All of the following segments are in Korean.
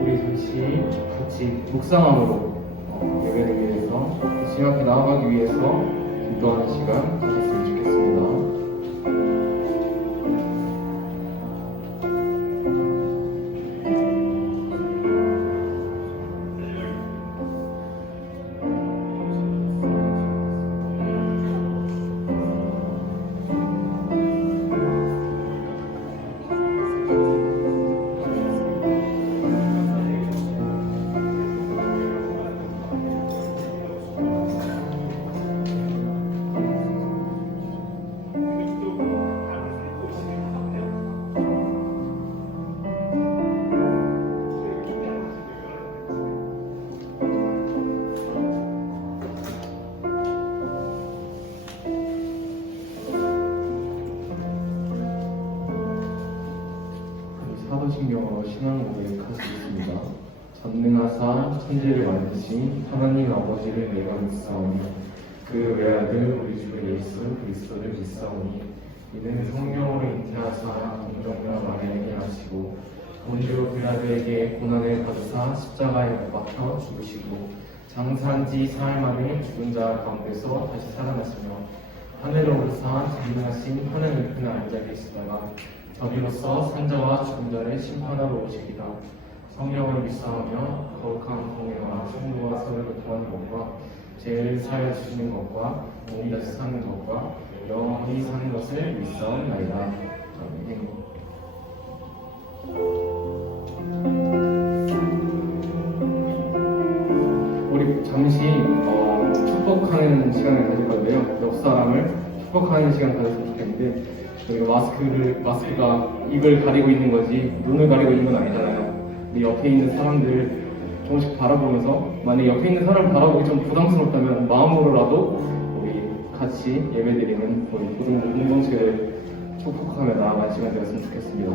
우리 같이 묵상함으로 예배를 위해서 주님 앞에 나아가기 위해서 기도하는 시간 가졌으면 좋겠습니다. 사도신경으로 신앙 고백할 수 있습니다. 전능하사 천지를 만드신 하나님 아버지를 내가 믿사오니 그 외아들 우리 주 예수 그리스도를 믿사오니 이는 성령으로 잉태하사 동정녀 마리아에게 하시고 본주 빌라도에게 고난을 받으사 십자가에 못 박혀 죽으시고 장사한 지 사흘 만에 죽은 자 가운데서 다시 살아나시며 하늘로 오르사 전능하신 하늘 높이에 앉아 계시다가 저리로서 산자와 죽은 자를 심판하러 오시리라. 성령을 믿사오며 거룩한 공예와 성부와 서로를 구하는 것과 죄를 사하여 주시는 것과 몸이 다시 사는 것과 영원히 사는 것을 믿사옵나이다. 아멘. 우리 잠시 축복하는 시간을 가질 건데요. 옆 사람을 축복하는 시간 가졌으면 좋겠는데 마스크가 입을 가리고 있는 거지 눈을 가리고 있는 건 아니잖아요. 우리 옆에 있는 사람들 조금씩 바라보면서 만약 옆에 있는 사람을 바라보기 좀 부담스럽다면 마음으로라도 우리 같이 예배드리는 우리 공동체를 축복하며 나아갈 시간 되었으면 좋겠습니다.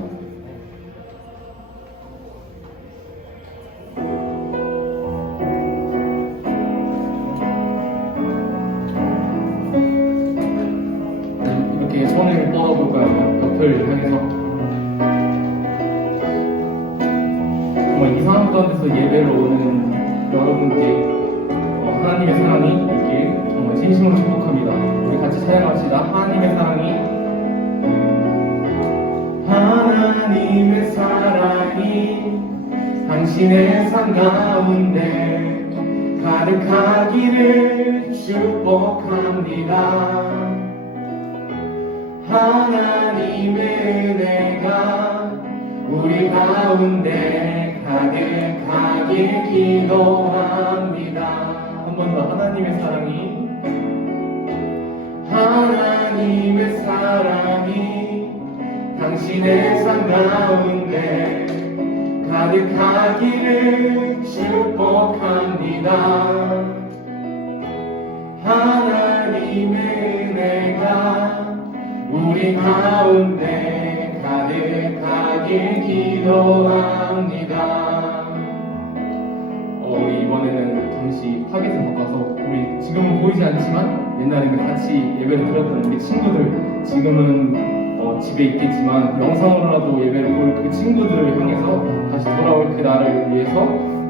이렇게 손을 뻗어볼까요? 옆을 향해서. 정말 이상한 가운데서 예배를 오는 여러분께 하나님의 사랑이 있길 정말 진심으로 축복합니다. 우리 같이 찬양합시다. 하나님의 사랑이 당신의 삶 가운데 가득하기를 축복합니다. 하나님의 은혜가 우리 가운데 가득하길 기도합니다. 한 번 더. 하나님의 사랑이 당신의 삶 가운데 가득하기를 축복합니다. 하나님의 은혜가 우리 가운데 가득하길 기도합니다. 우리 이번에는 잠시 타겟을 바꿔서 우리 지금은 보이지 않지만 옛날에는 같이 예배를 드렸던 우리 친구들 지금은 집에 있겠지만 영상으로라도 예배를 볼 그 친구들을 향해서 다시 돌아올 그 날을 위해서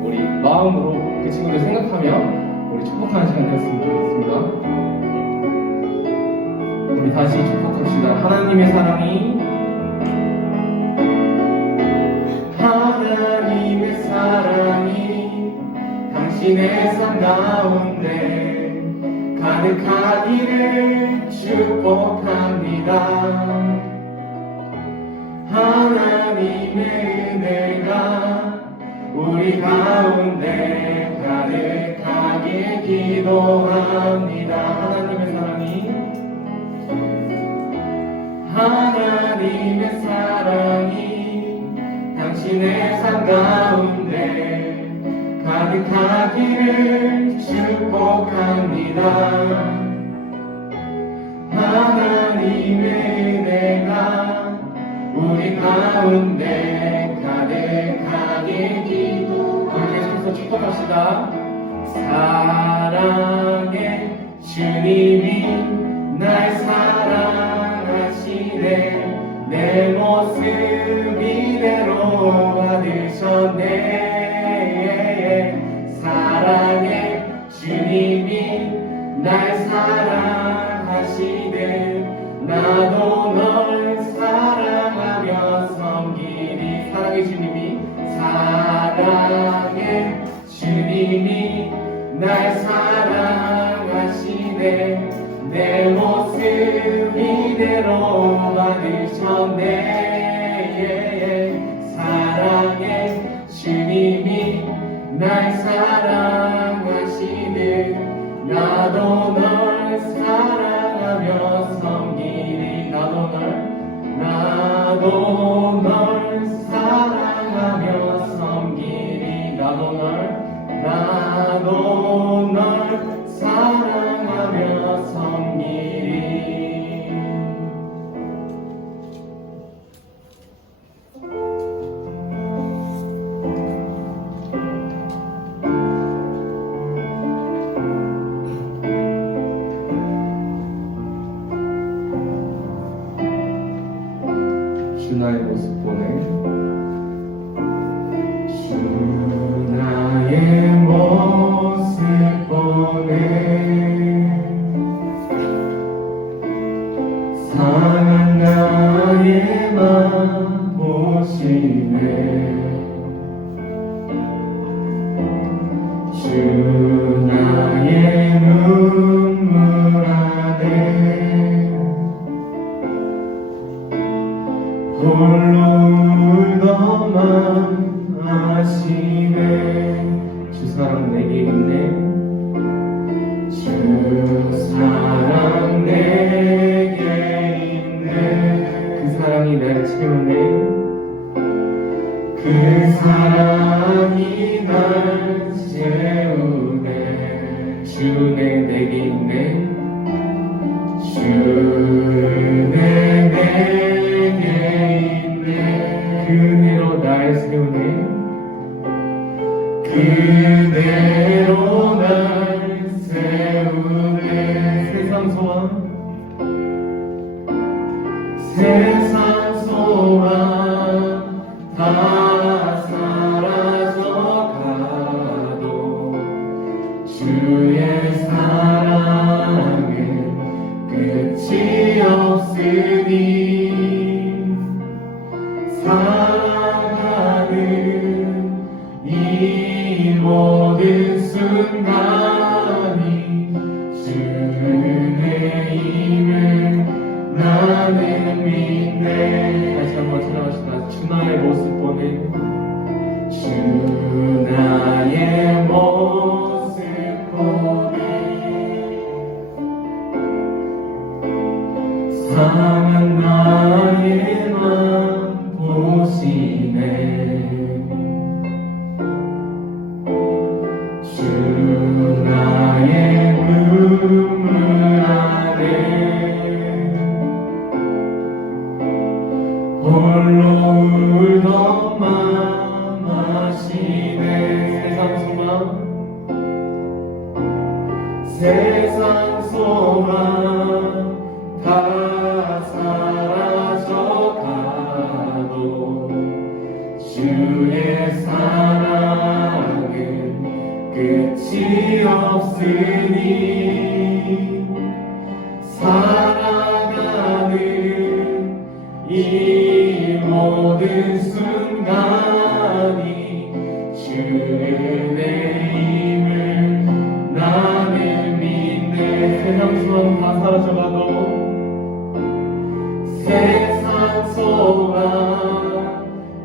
우리 마음으로 그 친구들 생각하며 우리 축복하는 시간 되었으면 좋겠습니다. 우리 다시 축복합시다. 하나님의 사랑이 당신의 삶 가운데 가득하기를 축복합니다. 하나님의 은혜가 우리 가운데 가득하길 기도합니다. 하나님의 사랑이 당신의 삶 가운데 가득하기를 축복합니다. 하나님의 은혜가 우리 가운데 가득하길 기도합니다. 계속해서 축복합시다. 사랑의 주님이 날 사랑하시네 내 모습 이대로 받으셨네 사랑하시네 나도 널 사랑하며 섬기리. 사랑의 주님이 날 사랑하시네 내 모습 이대로 받으셨네. 사랑의 주님이 날 사랑하시네 나도 널 사랑하며 섬기리. 나도 널 사랑하며 섬기리. 나도 널 사랑하며 섬기리. 주 나의 모습 보네. 주 나의 모습 보네. 상한 나의 맘 보시네. 주 나의 눈물 안에 홀로 울더만 아시네. 주 사랑 내게 있네. 주 사랑 내게 있네. 그 사랑이 날 채우네. 그 사랑이 날 채우네. 주네 내게 있네. 주네 내게 그대로 날 세우네. 그대로 날 세우네. 세상 소원 다 사라져가도 주의 사랑은 끝이 없으니 살아가는 이 모든 순간이 주의 힘을 나는 믿네. 다시 한번 찾아갑시다. 주 나의 모습 보네. 주 나의 모습 보네. 상한 나의 맘 보시네. 주 나의 눈물 안에 홀로 울더만 아시네. 세상 소망 다 사라져가도 주의 사랑은 끝이 없으니 살아가는 이 모든 순간이 주의 힘을 나는 믿네. 세상 소망 다 사라져가도 세상 소망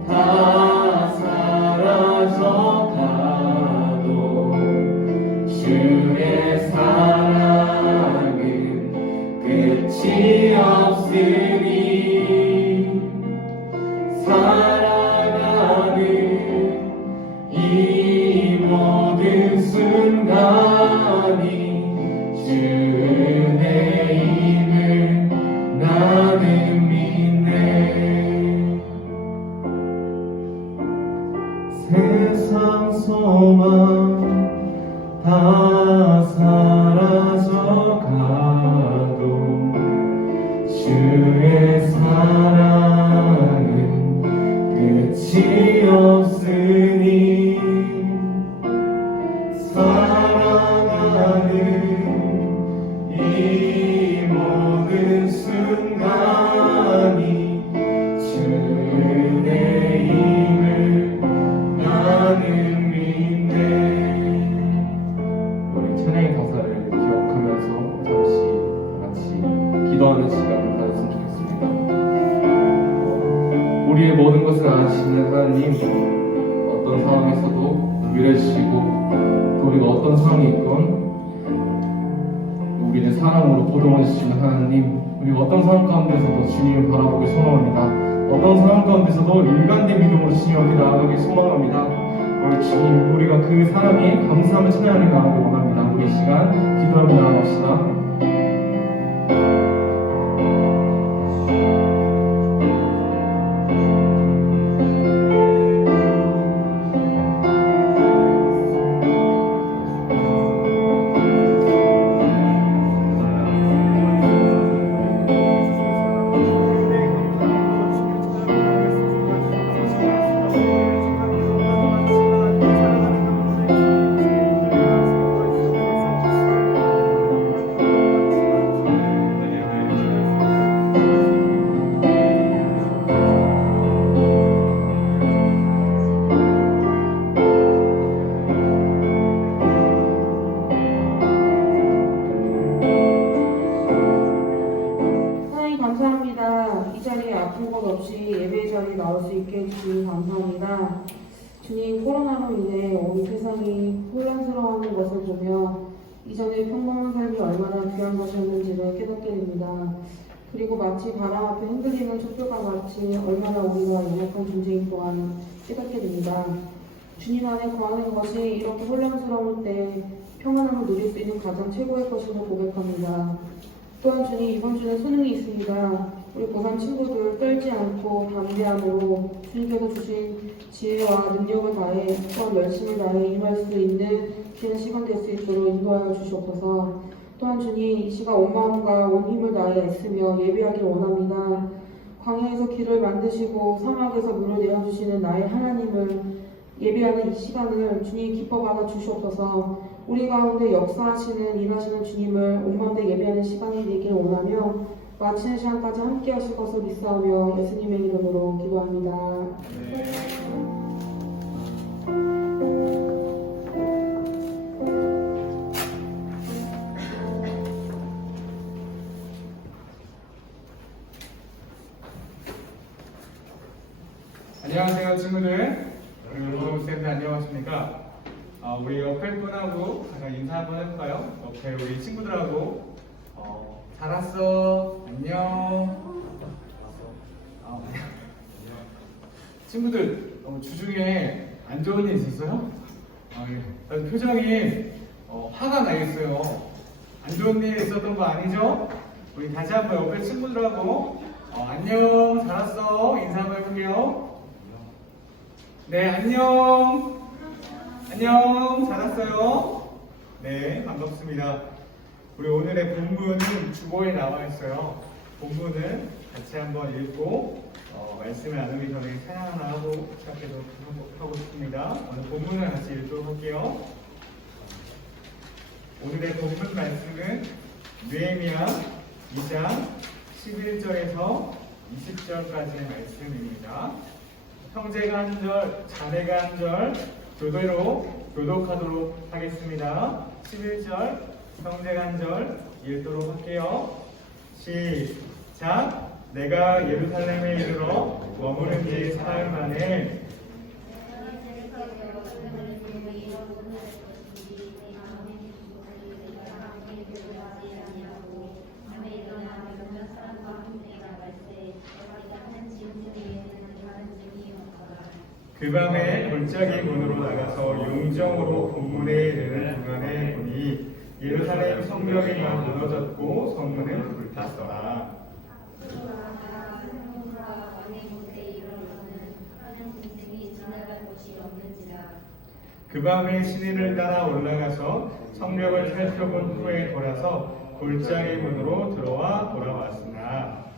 다 사라져가도 주의 사랑은 끝이 없으니 살아가는 이 모든 순간이 주의 힘을 나는 믿네. 세상 소망 다 사라져가도 주의 사랑은 끝이 없으니 살아가는 이 나는 믿네. 우리 찬양의 가사를 기억하면서 잠시 같이 기도하는 시간을 가졌으면 좋겠습니다. 우리의 모든 것을 아시는 하나님, 어떤 상황에서도 위로해주시고 또 우리가 어떤 상황이 있건 우리를 사랑으로 보듬어주시는 하나님, 우리가 어떤 상황 가운데서도 주님을 바라보기 소망합니다. 어떤 상황 가운데서도 일관된 믿음으로 주님 앞에 나아가기 소망합니다. 우리 주님, 우리가 그 사랑에 감사함을 찬양하며 나아가기 원합니다. 우리 이 시간 기도하며 나아갑시다. 감사합니다. 이 자리에 아픈 것 없이 예배 자리에 나올 수 있게 해주시니 감사합니다. 주님, 코로나로 인해 온 세상이 혼란스러워하는 것을 보며 이전에 평범한 삶이 얼마나 귀한 것이었는지를 깨닫게 됩니다. 그리고 마치 바람 앞에 흔들리는 촛불과 같이 얼마나 우리가 연약한 존재인 또한 깨닫게 됩니다. 주님 안에 거하는 것이 이렇게 혼란스러울 때 평안함을 누릴 수 있는 가장 최고의 것임을 고백합니다. 또한 주님, 이번 주는 수능이 있습니다. 우리 고3 친구들 떨지 않고 담대함으로 주님께서 주신 지혜와 능력을 다해 또한 열심을 다해 임할 수 있는 귀한 시간 될 수 있도록 인도하여 주시옵소서. 또한 주님, 이 시간 온 마음과 온 힘을 다해 애쓰며 예배하길 원합니다. 광야에서 길을 만드시고 사막에서 물을 내어주시는 나의 하나님을 예배하는 이 시간을 주님 기뻐 받아 주시옵소서. 우리 가운데 역사하시는 일하시는 주님을 온 마음대 예배하는 시간이 되길 원하며 마치는 시간까지 함께 하실 것을 믿사오며 예수님의 이름으로 기도합니다. 안녕하세요, 친구들. 우리 모범쌤들 안녕하십니까? 우리 옆에 분하고 잠깐 인사 한번 해볼까요? 옆에 우리 친구들하고 잘 왔어. 안녕. 친구들 주중에 안 좋은 일 있었어요? 예. 표정이 화가 나 있어요. 안 좋은 일 있었던 거 아니죠? 우리 다시 한번 옆에 친구들하고 안녕, 잘 왔어. 인사 한번 해볼게요. 네, 안녕. 안녕, 잘 왔어요. 네, 반갑습니다. 우리 오늘의 본문은 주보에 나와 있어요. 본문은 같이 한번 읽고 말씀을 나누기 전에 찬양 하나 하고 시작해서 하고 싶습니다. 오늘 본문을 같이 읽도록 할게요. 오늘의 본문 말씀은 느헤미야 2장 11절에서 20절까지의 말씀입니다. 형제가 한 절, 자매가 한 절, 교대로 교독하도록 하겠습니다. 11절, 형제가 한 절 읽도록 할게요. 시작! 내가 예루살렘에 이르러 머무른 지 사흘 만에 그 밤에 골짜기 문으로 나가서 용정으로 본문에 이르는 중간에 보니 예루살렘 성벽이 다 무너졌고 성문은 불탔더라. 그 밤에 시내를 따라 올라가서 성벽을 살펴본 후에 돌아서 골짜기 문으로 들어와 돌아왔으나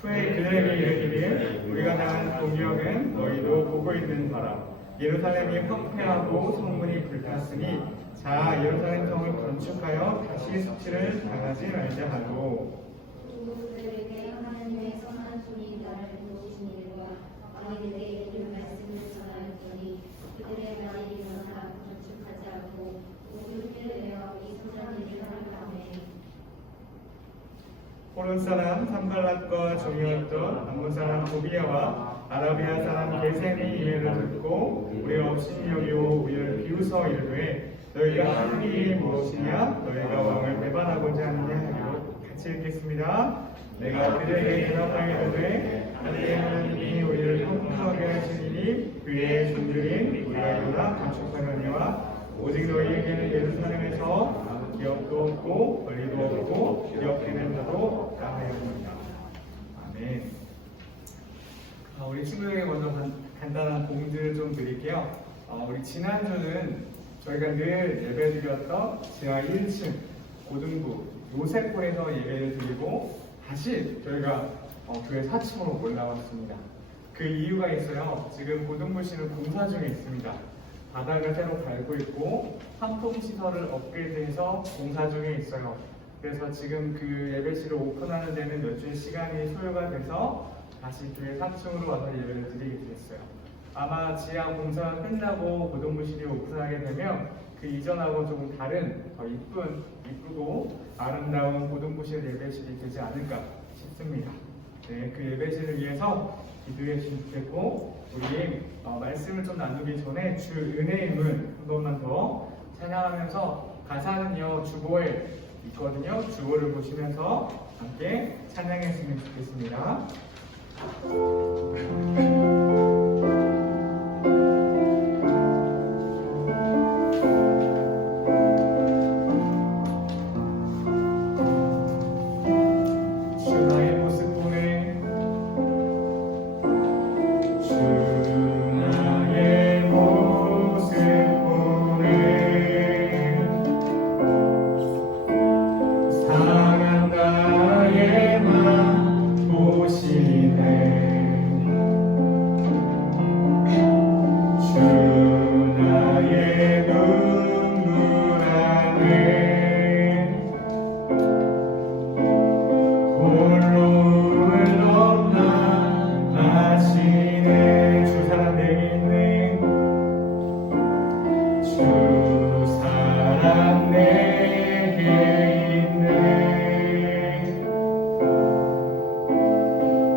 후에 그들에게 이르기를 우리가 당한 공역은 너희도 보고 있는 바라. 예루살렘이 황폐하고 성문이 불탔으니 자 예루살렘 성을 건축하여 다시 수치를 당하지 말자 하고 그들에게 하나님의 선한 손이 나를 도우신 일과 왕에게 이를 말씀을 전하였더니 그들의 말이 일어나 건축하지 않고 우유를 내어 이 소년 일을 하였다네. 호론 사람 산발랏과 종이었던 암몬 사람 도비야와 아라비아 사람 게셈이 이메를 듣고 우리 없인 여기오 우리를 비웃어 이르되 너희가 하는 일이 무엇이냐 너희가 왕을 배반하고자 하느냐 하기로 같이 읽겠습니다. 내가 그들에게 대답하여 이르되 하늘의 하나님이 우리를 평등하게 하시니 그의 종들인 우리가 일어나 건축하려니와 오직 너희에게는 예루살렘에서 기업도 없고 권리도 없고 기업되는 자도 없다 하였습니다. 아멘. 우리 친구에게 먼저 간단한 공지를 좀 드릴게요. 우리 지난주는 저희가 늘 예배 드렸던 지하 1층 고등부 요셉홀에서 예배를 드리고 다시 저희가 교회 4층으로 올라왔습니다. 그 이유가 있어요. 지금 고등부실은 공사 중에 있습니다. 바닥을 새로 밟고 있고 상품시설을 업그레이드해서 공사 중에 있어요. 그래서 지금 그 예배실을 오픈하는 데는 몇 주의 시간이 소요가 돼서 다시 교회 4층으로 와서 예배를 드리게 됐어요. 아마 지하 공사가 끝나고 고등부실이 오픈하게 되면 그 이전하고 조금 다른 더 이쁘고 아름다운 고등부실 예배실이 되지 않을까 싶습니다. 네, 그 예배실을 위해서 기도해 주시면 좋겠고 우리 말씀을 좀 나누기 전에 주 은혜임을 한 번만 더 찬양하면서 가사는요 주보에 있거든요. 주보를 보시면서 함께 찬양했으면 좋겠습니다.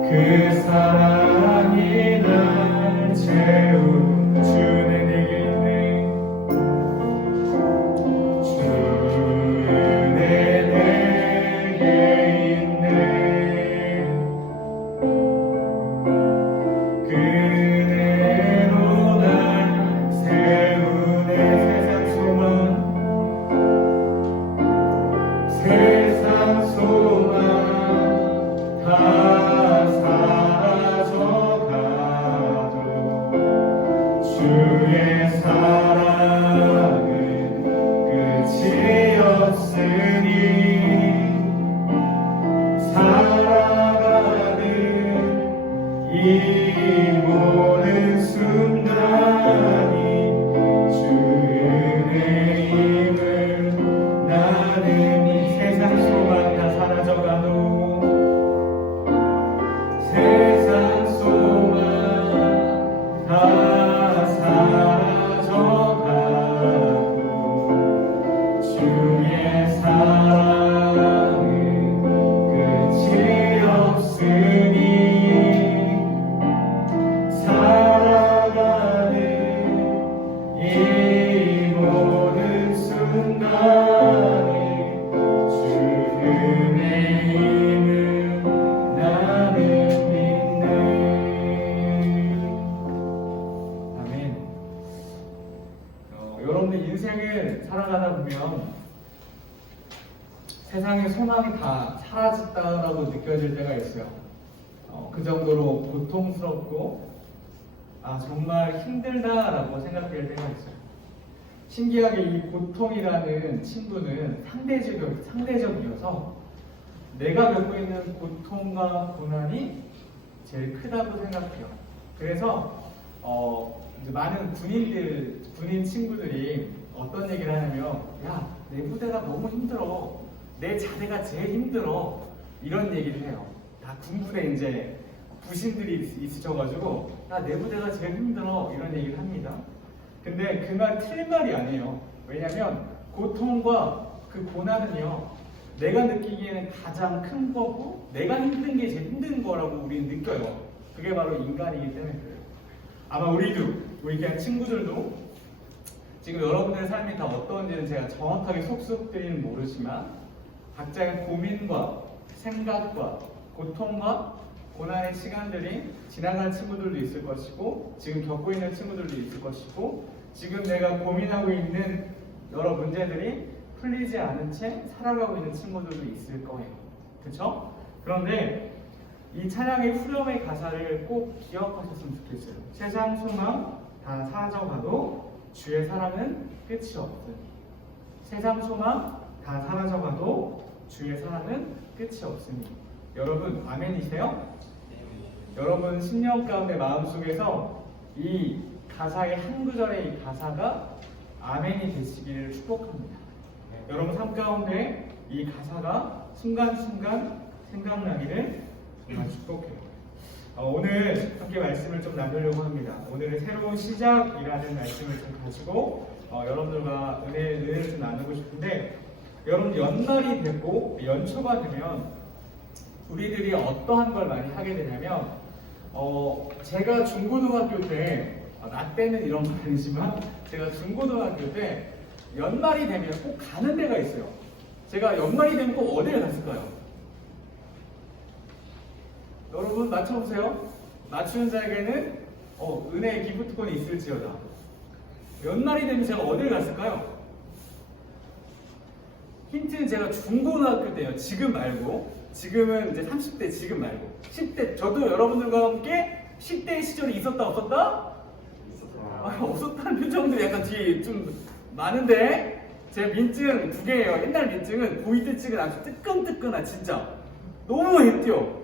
그 사랑이 날 채운 주는 내게 있네. 주는 내게 있네. 그대로 날 세우네. 세상 소망 다 주의 사랑은 끝이 없으니 살아가는 이 모든 순간이 주의 은혜임을 나는 이 세상 소망 다 사라져가도 세상 소망 다 사라져가고 주의 사랑은 끝이 없으니 살아가는 이 모든 순간이 주의 은혜임을 나는 여러분들 인생을 살아가다 보면 세상의 소망이 다 사라졌다라고 느껴질 때가 있어요. 그 정도로 고통스럽고 정말 힘들다라고 생각될 때가 있어요. 신기하게 이 고통이라는 친구는 상대적이어서 내가 겪고 있는 고통과 고난이 제일 크다고 생각해요. 그래서 이제 많은 군인 친구들이 어떤 얘기를 하냐면, 야, 내 부대가 너무 힘들어. 내 자대가 제일 힘들어. 이런 얘기를 해요. 다 군부대 이제 부신들이 있으셔가지고, 야, 내 부대가 제일 힘들어. 이런 얘기를 합니다. 근데 그 말 틀린 말이 아니에요. 왜냐면 고통과 그 고난은요, 내가 느끼기에는 가장 큰 거고, 내가 힘든 게 제일 힘든 거라고 우리는 느껴요. 그게 바로 인간이기 때문에 그래요. 아마 우리 그냥 친구들도 지금 여러분들의 삶이 다 어떤지는 제가 정확하게 속속들이는 모르지만, 각자의 고민과 생각과 고통과 고난의 시간들이 지나간 친구들도 있을 것이고, 지금 겪고 있는 친구들도 있을 것이고, 지금 내가 고민하고 있는 여러 문제들이 풀리지 않은 채 살아가고 있는 친구들도 있을 거예요. 그렇죠? 그런데 이 찬양의 후렴의 가사를 꼭 기억하셨으면 좋겠어요. 세상 소망 다 사라져가도 주의 사랑은 끝이 없으니. 세상 소망 다 사라져가도 주의 사랑은 끝이 없으니. 여러분 아멘이세요? 여러분 10년 가운데 마음속에서 이 가사의 한 구절의 이 가사가 아멘이 되시기를 축복합니다. 여러분 삶 가운데 이 가사가 순간순간 생각나기를 정말 축복해요. 오늘 함께 말씀을 좀 나누려고 합니다. 오늘은 새로운 시작이라는 말씀을 좀 가지고 여러분들과 은혜를 좀 나누고 싶은데, 여러분 연말이 되고 연초가 되면 우리들이 어떠한 걸 많이 하게 되냐면, 제가 중고등학교 때, 나 때는 이런 건 아니지만 제가 중고등학교 때 연말이 되면 꼭 가는 데가 있어요. 제가 연말이 되면 꼭 어디를 갔을까요? 여러분 맞춰보세요. 맞추는 자에게는 은혜의 기프트콘이 있을지어다. 연말이 되면 제가 어디를 갔을까요? 힌트는 제가 중고등학교 때요. 지금 말고. 지금은 이제 30대 지금 말고 10대. 저도 여러분들과 함께 10대 시절이 있었다 없었다? 없었다는 표정들이 약간 뒤에 좀 많은데, 제 민증 2개예요. 옛날 민증은 고2 때 찍은 아주 뜨끈뜨끈한, 진짜 너무 했죠.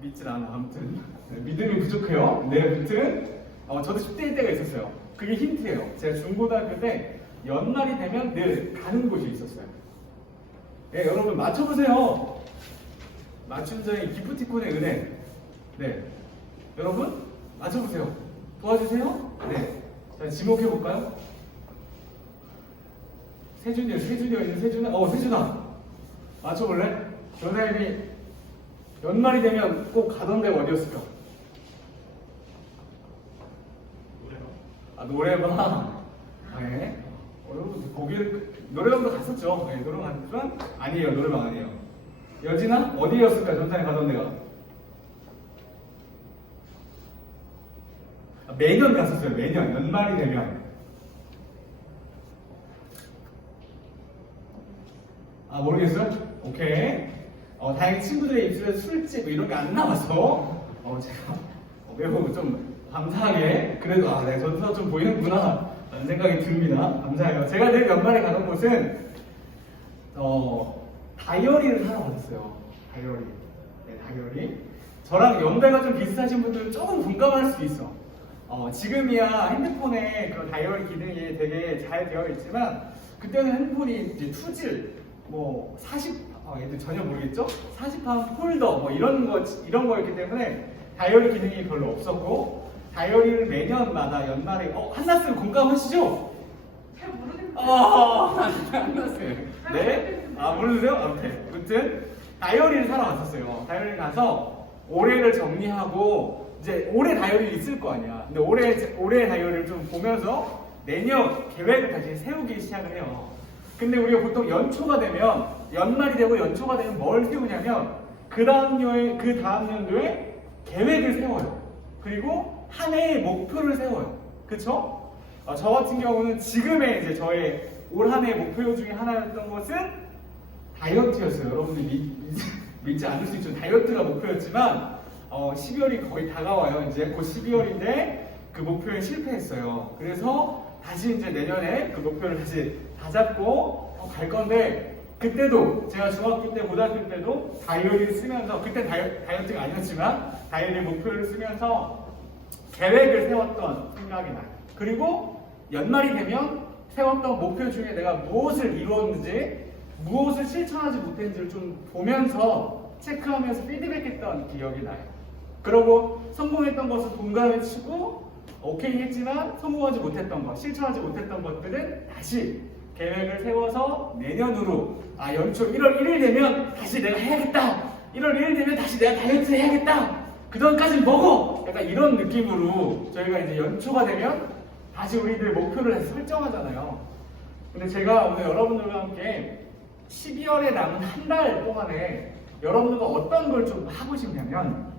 믿질 않아. 아무튼 믿음이 부족해요. 네, 아무튼 저도 10대일 때가 있었어요. 그게 힌트예요. 제가 중고등학교 때 연말이 되면 늘 가는 곳이 있었어요. 네, 여러분 맞춰보세요. 맞춘 자의 기프티콘의 은혜. 네, 여러분 맞춰보세요. 도와주세요. 네, 자 지목해볼까요? 세준이요. 있는 세준아. 세준아 맞춰볼래? 전사님이 연말이 되면 꼭 가던 데가 어디였을까? 노래방. 네. 여러분 거기를 노래방도 갔었죠. 네, 노래방 갔지만 아니에요. 노래방 아니에요. 여진아 어디였을까? 전사님 가던 데가. 매년 갔었어요. 매년 연말이 되면. 모르겠어요? 오케이. 다행히 친구들의 입술에 술집 이런 게 안 나와서 제가 매우 좀 감사하게, 그래도 네, 전사 좀 보이는구나 라는 생각이 듭니다. 감사해요. 제가 늘 연말에 가는 곳은 다이어리를 사러 갔어요. 다이어리. 네, 다이어리. 저랑 연배가 좀 비슷하신 분들은 조금 공감할 수 있어. 지금이야 핸드폰에 그런 다이어리 기능이 되게 잘 되어 있지만, 그때는 핸드폰이 이제 투질, 40, 전혀 모르겠죠? 40판 폴더, 이런 거였기 때문에 다이어리 기능이 별로 없었고, 다이어리를 매년마다 연말에, 한나쌤 공감하시죠? 잘 모르겠는데. 한나쌤. 네? 모르세요? 아무튼, 다이어리를 사러 갔었어요. 다이어리를 가서 올해를 정리하고, 이제 올해 다이어리 있을 거 아니야. 근데 올해 다이어리를 좀 보면서 내년 계획을 다시 세우기 시작을 해요. 근데 우리가 보통 연말이 되고 연초가 되면 뭘 세우냐면 그 다음 연도에 계획을 세워요. 그리고 한 해의 목표를 세워요. 그쵸? 저 같은 경우는 지금의 이제 저의 올 한 해의 목표 중에 하나였던 것은 다이어트였어요. 여러분들 믿지 않을 수 있죠. 다이어트가 목표였지만 12월이 거의 다가와요. 이제 곧 12월인데 그 목표에 실패했어요. 그래서 다시 이제 내년에 그 목표를 다시 다잡고 갈 건데, 그때도 제가 중학교 때, 고등학교 때도 다이어리를 쓰면서, 그때 다이어트가 아니었지만 다이어리 목표를 쓰면서 계획을 세웠던 생각이 나요. 그리고 연말이 되면 세웠던 목표 중에 내가 무엇을 이루었는지, 무엇을 실천하지 못했는지를 좀 보면서 체크하면서 피드백했던 기억이 나요. 그리고 성공했던 것을 동감해치고 오케이 했지만 성공하지 못했던 것, 실천하지 못했던 것들은 다시 계획을 세워서 내년으로 연초 1월 1일 되면 다시 내가 해야겠다. 1월 1일 되면 다시 내가 다이어트 해야겠다. 그 전까지는 먹어. 약간 이런 느낌으로 저희가 이제 연초가 되면 다시 우리들 목표를 다시 설정하잖아요. 근데 제가 오늘 여러분들과 함께 12월에 남은 한 달 동안에 여러분들과 어떤 걸 좀 하고 싶냐면,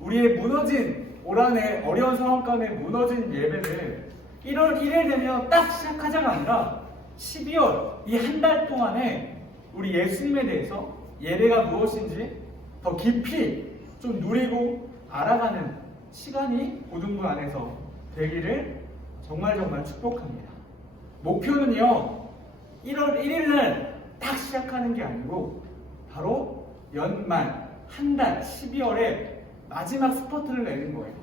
우리의 무너진 올 한해 어려운 상황 가운데 무너진 예배를 1월 1일 되면 딱 시작하자가 아니라 12월 이 한 달 동안에 우리 예수님에 대해서 예배가 무엇인지 더 깊이 좀 누리고 알아가는 시간이 고등부 안에서 되기를 정말 축복합니다. 목표는요, 1월 1일 날 딱 시작하는 게 아니고 바로 연말 한 달 12월에 마지막 스포트를 내는 거예요.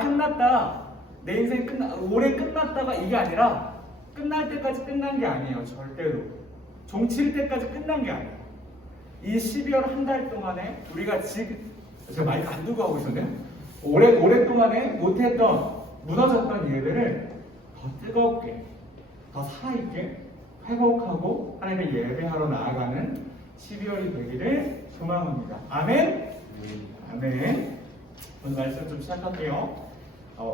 끝났다. 내 인생 올해 끝났다가 이게 아니라 끝날 때까지 끝난 게 아니에요. 절대로. 종칠 때까지 끝난 게 아니에요. 이 12월 한 달 동안에 우리가 지금, 제가 마이크 안 두고 하고 있었네요. 오랫동안에 못했던, 무너졌던 예배를 더 뜨겁게, 더 살아있게 회복하고 하나님의 예배하러 나아가는 12월이 되기를 소망합니다. 아멘? 아멘. 오늘 말씀 좀 시작할게요.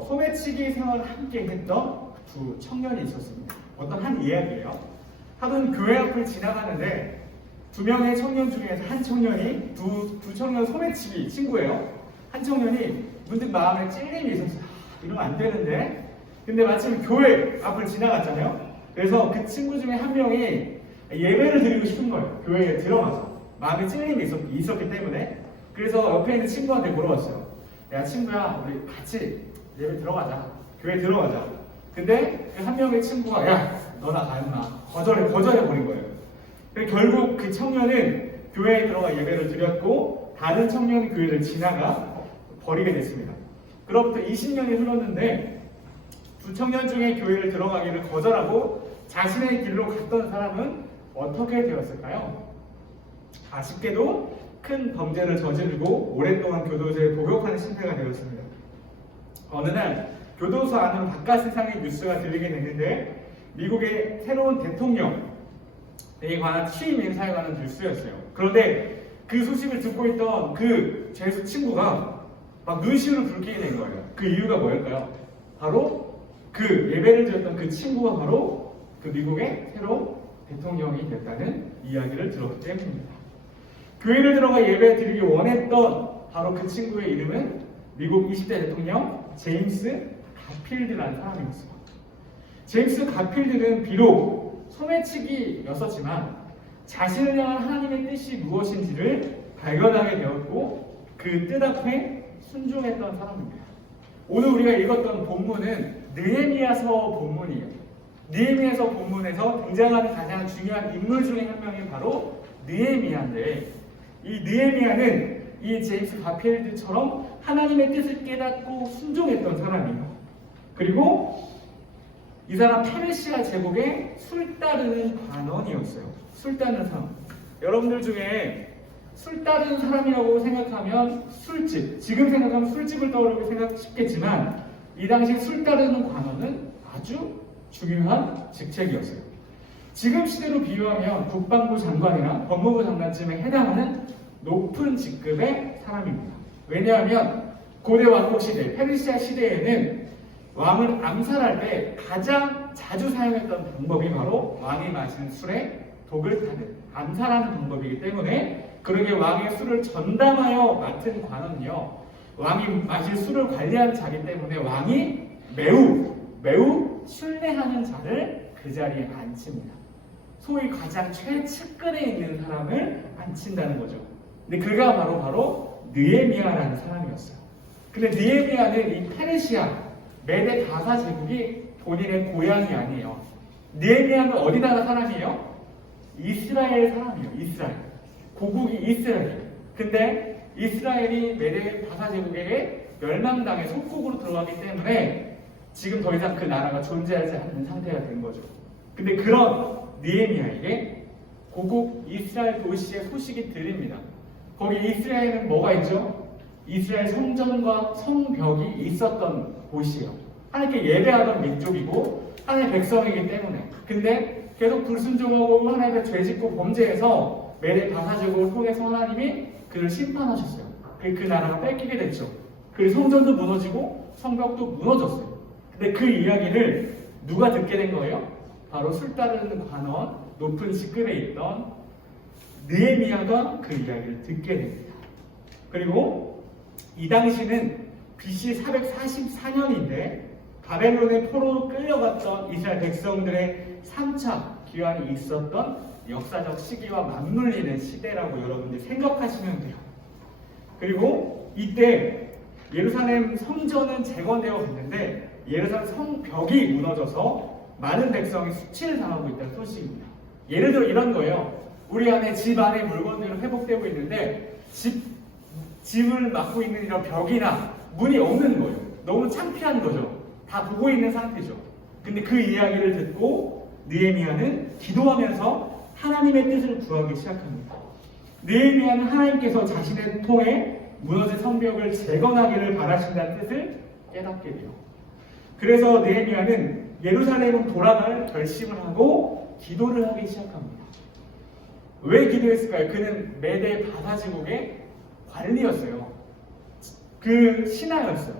소매치기 생활을 함께 했던 두 청년이 있었습니다. 어떤 한 이야기예요. 하던 교회 앞을 지나가는데 두 명의 청년 중에서 한 청년이 두 청년 소매치기 친구예요. 한 청년이 문득 마음에 찔림이 있었어요. 이러면 안 되는데. 근데 마침 교회 앞을 지나갔잖아요. 그래서 그 친구 중에 한 명이 예배를 드리고 싶은 거예요. 교회에 들어가서. 마음에 찔림이 있었기 때문에. 그래서 옆에 있는 친구한테 물어봤어요. 야, 친구야, 우리 같이 예배 들어가자. 교회 들어가자. 근데 그 한 명의 친구가, 야, 너 나 가였나? 거절해버린 거예요. 그래서 결국 그 청년은 교회에 들어가 예배를 드렸고, 다른 청년이 교회를 지나가 버리게 됐습니다. 그로부터 20년이 흘렀는데, 두 청년 중에 교회를 들어가기를 거절하고 자신의 길로 갔던 사람은 어떻게 되었을까요? 아쉽게도 큰 범죄를 저지르고 오랫동안 교도소에 복역하는 신세가 되었습니다. 어느 날 교도소 안으로 바깥 세상의 뉴스가 들리게 됐는데, 미국의 새로운 대통령에 관한 취임 인사에 관한 뉴스였어요. 그런데 그 소식을 듣고 있던 그 제 친구가 막 눈시울을 붉히게 된 거예요. 그 이유가 뭐였까요? 바로 그 예배를 드렸던 그 친구가 바로 그 미국의 새로운 대통령이 됐다는 이야기를 들었기 때문입니다. 교회를 들어가 예배 드리기 원했던 바로 그 친구의 이름은 미국 20대 대통령 제임스 가필드라는 사람이었어요. 제임스 가필드는 비록 소매치기였었지만 자신을 향한 하나님의 뜻이 무엇인지를 발견하게 되었고 그 뜻 앞에 순종했던 사람입니다. 오늘 우리가 읽었던 본문은 느헤미야서 본문이에요. 느헤미야서 본문에서 등장하는 가장 중요한 인물 중에 한 명이 바로 느헤미야인데, 이 느헤미야는 이 제임스 가필드처럼 하나님의 뜻을 깨닫고 순종했던 사람이에요. 그리고 이 사람 페르시아 제국의 술 따르는 관원이었어요. 술 따르는 사람. 여러분들 중에 술 따르는 사람이라고 생각하면 술집, 지금 생각하면 술집을 떠오르고 싶겠지만 이 당시 술 따르는 관원은 아주 중요한 직책이었어요. 지금 시대로 비유하면 국방부 장관이나 법무부 장관쯤에 해당하는 높은 직급의 사람입니다. 왜냐하면 고대 왕국 시대, 페르시아 시대에는 왕을 암살할 때 가장 자주 사용했던 방법이 바로 왕이 마시는 술에 독을 타는 암살하는 방법이기 때문에, 그러게 왕의 술을 전담하여 맡은 관원은요, 왕이 마실 술을 관리하는 자기 때문에 왕이 매우 신뢰하는 자를 그 자리에 앉힙니다. 소위 가장 최측근에 있는 사람을 앉힌다는 거죠. 근데 그가 바로 느헤미야라는 사람이었어요. 근데 느헤미야는 이 페르시아 메데 다사 제국이 본인의 고향이 아니에요. 느헤미야는 어디 나라 사람이에요? 이스라엘 사람이에요. 이스라엘. 고국이 이스라엘이에요. 근데 이스라엘이 메데 다사 제국에게 멸망당해 속국으로 들어가기 때문에 지금 더 이상 그 나라가 존재하지 않는 상태가 된 거죠. 근데 그런 느헤미야에게 고국 이스라엘 도시의 소식이 들립니다. 거기 이스라엘은 뭐가 있죠? 이스라엘 성전과 성벽이 있었던 곳이에요. 하나님께 예배하던 민족이고 하나님의 백성이기 때문에. 근데 계속 불순종하고 하나님의 죄짓고 범죄해서 매를 받아주고 통해서 하나님이 그를 심판하셨어요. 그 나라가 뺏기게 됐죠. 그리고 성전도 무너지고 성벽도 무너졌어요. 근데 그 이야기를 누가 듣게 된 거예요? 바로 술 따르는 관원, 높은 직급에 있던 느헤미야가 그 이야기를 듣게 됩니다. 그리고 이 당시는 BC 444년인데 바벨론의 포로로 끌려갔던 이스라엘 백성들의 3차 기환이 있었던 역사적 시기와 맞물리는 시대라고 여러분들이 생각하시면 돼요. 그리고 이때 예루살렘 성전은 재건되어 갔는데 예루살렘 성벽이 무너져서 많은 백성이 수치를 당하고 있다는 소식입니다. 예를 들어 이런 거예요. 우리 안에 집 안에 물건들이 회복되고 있는데 집을 막고 있는 이런 벽이나 문이 없는 거예요. 너무 창피한 거죠. 다 보고 있는 상태죠. 근데 그 이야기를 듣고 느헤미야는 기도하면서 하나님의 뜻을 구하기 시작합니다. 느헤미야는 하나님께서 자신을 통해 무너진 성벽을 재건하기를 바라신다는 뜻을 깨닫게 돼요. 그래서 느헤미야는 예루살렘으로 돌아갈 결심을 하고 기도를 하기 시작합니다. 왜 기도했을까요? 그는 메대 바사지국의 관리였어요. 그 신하였어요.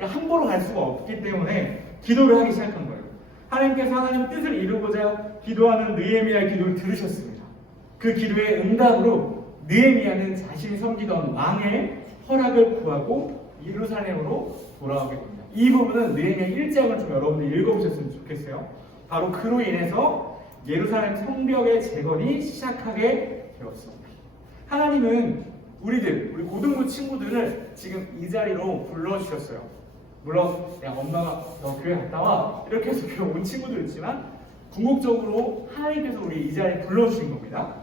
함부로 갈 수가 없기 때문에 기도를 하기 시작한 거예요. 하나님께서 하나님 뜻을 이루고자 기도하는 느헤미야의 기도를 들으셨습니다. 그 기도의 응답으로 느헤미야는 자신이 섬기던 왕의 허락을 구하고 예루살렘으로 돌아가게 됩니다. 이 부분은 느헤미야 1장을 좀 여러분들이 읽어보셨으면 좋겠어요. 바로 그로 인해서 예루살렘 성벽의 재건이 시작하게 되었습니다. 하나님은 우리 고등부 친구들을 지금 이 자리로 불러주셨어요. 물론 야 엄마가 너 교회 갔다 와 이렇게 해서 교회 온 친구들 있지만 궁극적으로 하나님께서 우리 이 자리에 불러주신 겁니다.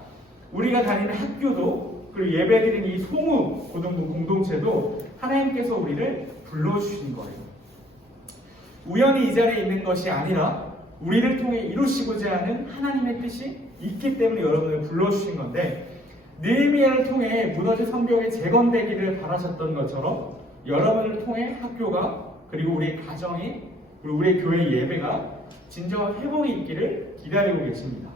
우리가 다니는 학교도 그리고 예배드리는 이 송우 고등부 공동체도 하나님께서 우리를 불러주신 거예요. 우연히 이 자리에 있는 것이 아니라 우리를 통해 이루시고자 하는 하나님의 뜻이 있기 때문에 여러분을 불러주신 건데 느헤미야를 통해 무너진 성벽이 재건되기를 바라셨던 것처럼 여러분을 통해 학교가 그리고 우리 가정이 그리고 우리 교회 예배가 진정한 회복이 있기를 기다리고 계십니다.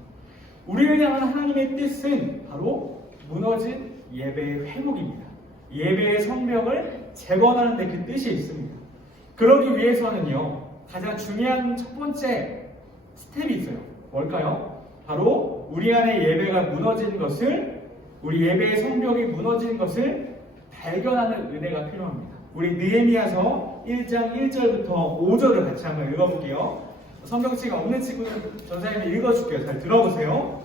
우리를 향한 하나님의 뜻은 바로 무너진 예배의 회복입니다. 예배의 성벽을 재건하는 데 그 뜻이 있습니다. 그러기 위해서는요 가장 중요한 첫 번째 스텝이 있어요. 뭘까요? 바로 우리 안에 예배가 무너진 것을 우리 예배의 성벽이 무너진 것을 발견하는 은혜가 필요합니다. 우리 느헤미야서 1장 1절부터 5절을 같이 한번 읽어볼게요. 성경책이 없는 친구는 전사님이 읽어줄게요. 잘 들어보세요.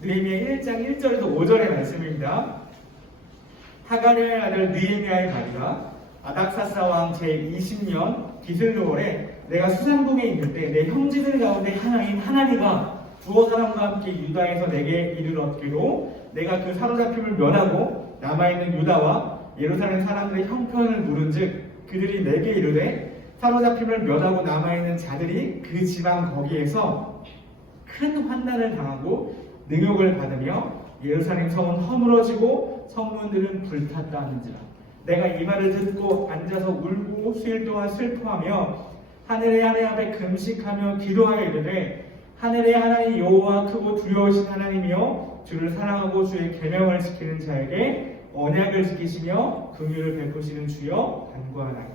느헤미야 1장 1절에서 5절의 말씀입니다. 하가랴의 아들 느헤미야의 말이라 아닥사스 왕 제20년 기슬르월에 내가 수산궁에 있을 때 내 형제들 가운데 하나인 하나니가 두어 사람과 함께 유다에서 내게 이르렀기로 내가 그 사로잡힘을 면하고 남아있는 유다와 예루살렘 사람들의 형편을 물은즉 그들이 내게 이르되 사로잡힘을 면하고 남아있는 자들이 그 지방 거기에서 큰 환난을 당하고 능욕을 받으며 예루살렘 성은 허물어지고 성문들은 불탔다 하는지라 내가 이 말을 듣고 앉아서 울고 수일 동안 슬퍼하며 하늘의 하나님 앞에 금식하며 기도하여 이르되 하늘의 하나님 여호와 크고 두려우신 하나님이여 주를 사랑하고 주의 계명을 지키는 자에게 언약을 지키시며 긍휼을 베푸시는 주여 간구하나이다.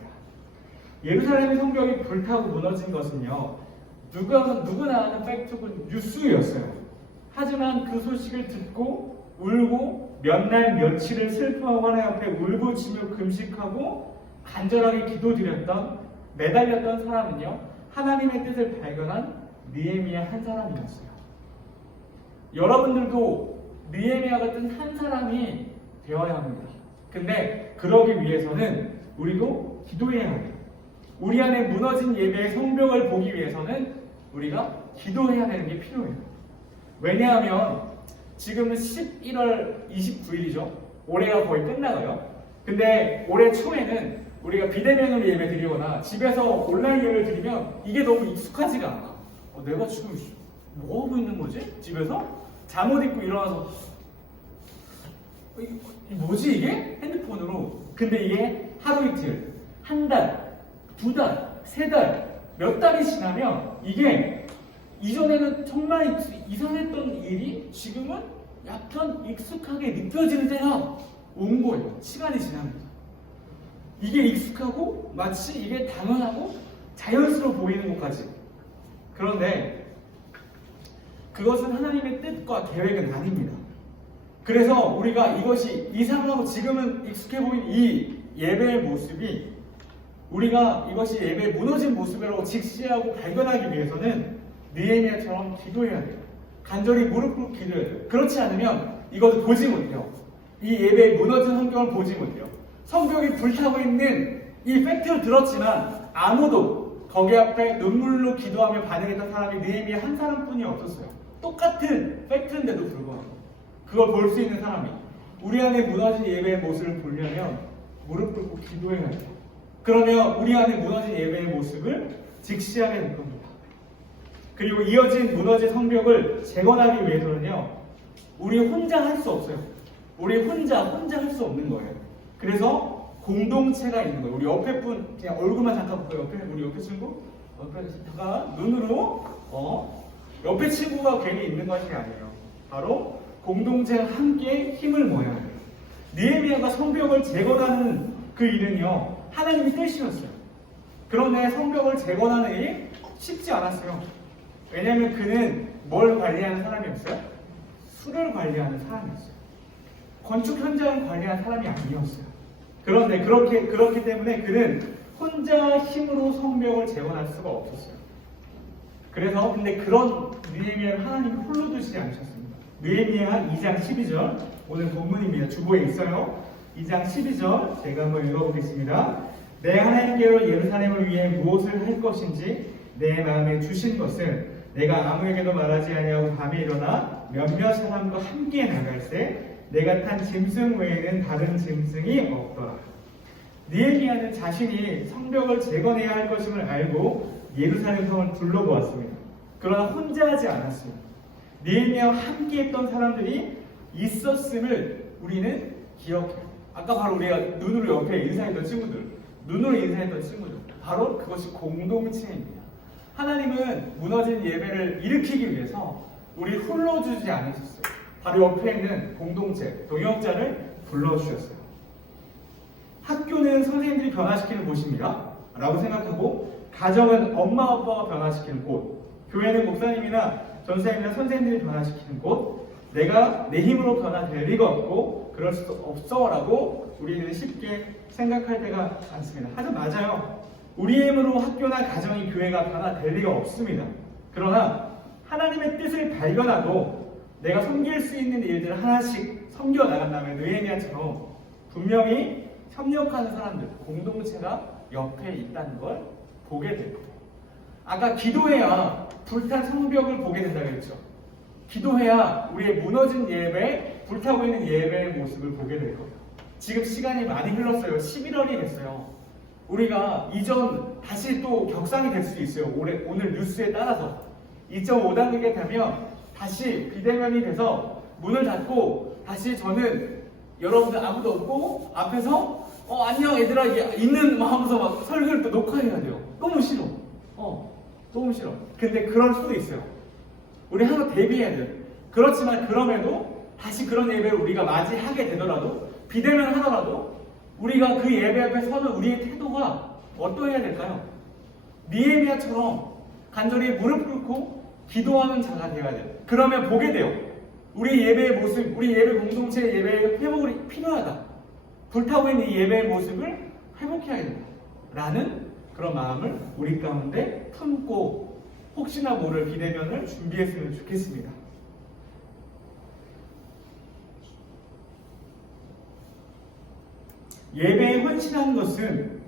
예루살렘의 성벽이 불타고 무너진 것은요 누구나 아는 팩트고 뉴스였어요. 하지만 그 소식을 듣고 울고 몇 날 며칠을 슬퍼하고 하나님 앞에 울부짖으며 금식하고 간절하게 기도드렸던 매달렸던 사람은요 하나님의 뜻을 발견한 느헤미야 한 사람이었어요. 여러분들도 느헤미야 같은 한 사람이 되어야 합니다. 근데 그러기 위해서는 우리도 기도해야 합니다. 우리 안에 무너진 예배의 성벽을 보기 위해서는 우리가 기도해야 되는 게 필요해요. 왜냐하면 지금은 11월 29일이죠. 올해가 거의 끝나가요. 근데 올해 초에는 우리가 비대면으로 예배 드리거나 집에서 온라인 예배를 드리면 이게 너무 익숙하지가 않아. 내가 지금 뭐 하고 있는 거지? 집에서? 잠옷 입고 일어나서 뭐지 이게? 핸드폰으로. 근데 이게 하루 이틀, 한 달, 두 달, 세 달, 몇 달이 지나면 이게 이전에는 정말 이상했던 일이 지금은 약간 익숙하게 느껴지는 때가 온 거예요. 시간이 지나면서. 이게 익숙하고 마치 이게 당연하고 자연스러워 보이는 것까지. 그런데 그것은 하나님의 뜻과 계획은 아닙니다. 그래서 우리가 이것이 이상하고 지금은 익숙해 보이는 이 예배의 모습이 우리가 이것이 예배의 무너진 모습이라고 직시하고 발견하기 위해서는 느헤미야처럼 기도해야 돼요. 간절히 무릎 꿇고 기도해야 돼요. 그렇지 않으면 이것을 보지 못해요. 이 예배의 무너진 환경을 보지 못해요. 성벽이 불타고 있는 이 팩트를 들었지만 아무도 거기 앞에 눈물로 기도하며 반응했던 사람이 느헤미야 한 사람뿐이 없었어요. 똑같은 팩트인데도 불구하고 그걸 볼 수 있는 사람이 우리 안에 무너진 예배의 모습을 보려면 무릎 꿇고 기도해야 돼요. 그러면 우리 안에 무너진 예배의 모습을 직시하게 될 겁니다. 그리고 이어진 무너진 성벽을 재건하기 위해서는요, 우리 혼자 할 수 없어요. 우리 혼자 할 수 없는 거예요. 그래서 공동체가 있는 거예요. 우리 옆에 분 그냥 얼굴만 잠깐 볼까요? 우리 옆에 친구? 옆에다가 눈으로 옆에 친구가 괜히 있는 것이 아니에요. 바로 공동체가 함께 힘을 모여야 해요. 느헤미야가 성벽을 재건하는 그 일은요, 하나님의 뜻이었어요. 그런데 성벽을 재건하는 일이 쉽지 않았어요. 왜냐하면 그는 뭘 관리하는 사람이었어요? 수를 관리하는 사람이었어요. 건축 현장을 관리하는 사람이 아니었어요. 그런데 그렇기 때문에 그는 혼자 힘으로 성벽을 재건할 수가 없었어요. 그래서 근데 그런 느헤미야를 하나님이 홀로 두시지 않으셨습니다. 느헤미야 2장 12절 오늘 본문입니다. 주보에 있어요. 2장 12절 제가 한번 읽어보겠습니다. 내 하나님께로 예루살렘을 위해 무엇을 할 것인지 내 마음에 주신 것을 내가 아무에게도 말하지 아니하고 밤에 일어나 몇몇 사람과 함께 나갈새 내가 탄 짐승 외에는 다른 짐승이 없더라. 느헤미야는 자신이 성벽을 재건해야 할 것임을 알고 예루살렘 성을 둘러보았습니다. 그러나 혼자 하지 않았습니다. 느헤미야와 함께 했던 사람들이 있었음을 우리는 기억해요. 아까 바로 우리가 눈으로 옆에 인사했던 친구들, 눈으로 인사했던 친구들, 바로 그것이 공동체입니다. 하나님은 무너진 예배를 일으키기 위해서 우리 홀로 주지 않으셨어요. 바로 옆에 있는 공동체, 동역자를 불러주셨어요. 학교는 선생님들이 변화시키는 곳입니다 라고 생각하고, 가정은 엄마 아빠가 변화시키는 곳, 교회는 목사님이나 전사님이나 선생님들이 변화시키는 곳, 내가 내 힘으로 변화될 리가 없고 그럴 수 없어 라고 우리는 쉽게 생각할 때가 많습니다. 하지만 맞아요. 우리의 힘으로 학교나 가정이 교회가 변화될 리가 없습니다. 그러나 하나님의 뜻을 발견하고 내가 섬길 수 있는 일들을 하나씩 섬겨 나간다면 느헤미야처럼 분명히 협력하는 사람들, 공동체가 옆에 있다는 걸 보게 될 거예요. 아까 기도해야 불탄 성벽을 보게 된다고 했죠. 기도해야 우리의 무너진 예배, 불타고 있는 예배의 모습을 보게 될 거예요. 지금 시간이 많이 흘렀어요. 11월이 됐어요. 우리가 이전 다시 또 격상이 될 수 있어요. 오늘 뉴스에 따라서 2.5단계가 되면 다시 비대면이 돼서 문을 닫고 다시 저는 여러분들 아무도 없고 앞에서 안녕 얘들아 있는 하면서 막 설교를 또 녹화해야 돼요. 너무 싫어. 너무 싫어. 근데 그럴 수도 있어요. 우리 항상 대비해야 돼요. 그렇지만 그럼에도 다시 그런 예배를 우리가 맞이하게 되더라도 비대면 하더라도 우리가 그 예배 앞에 서는 우리의 태도가 어떠해야 될까요? 느헤미야처럼 간절히 무릎 꿇고 기도하는 자가 되어야 돼요. 그러면 보게 돼요. 우리 예배의 모습, 우리 예배 공동체의 예배의 회복이 필요하다. 불타고 있는 이 예배의 모습을 회복해야 된다. 라는 그런 마음을 우리 가운데 품고 혹시나 모를 비대면을 준비했으면 좋겠습니다. 예배에 헌신하는 것은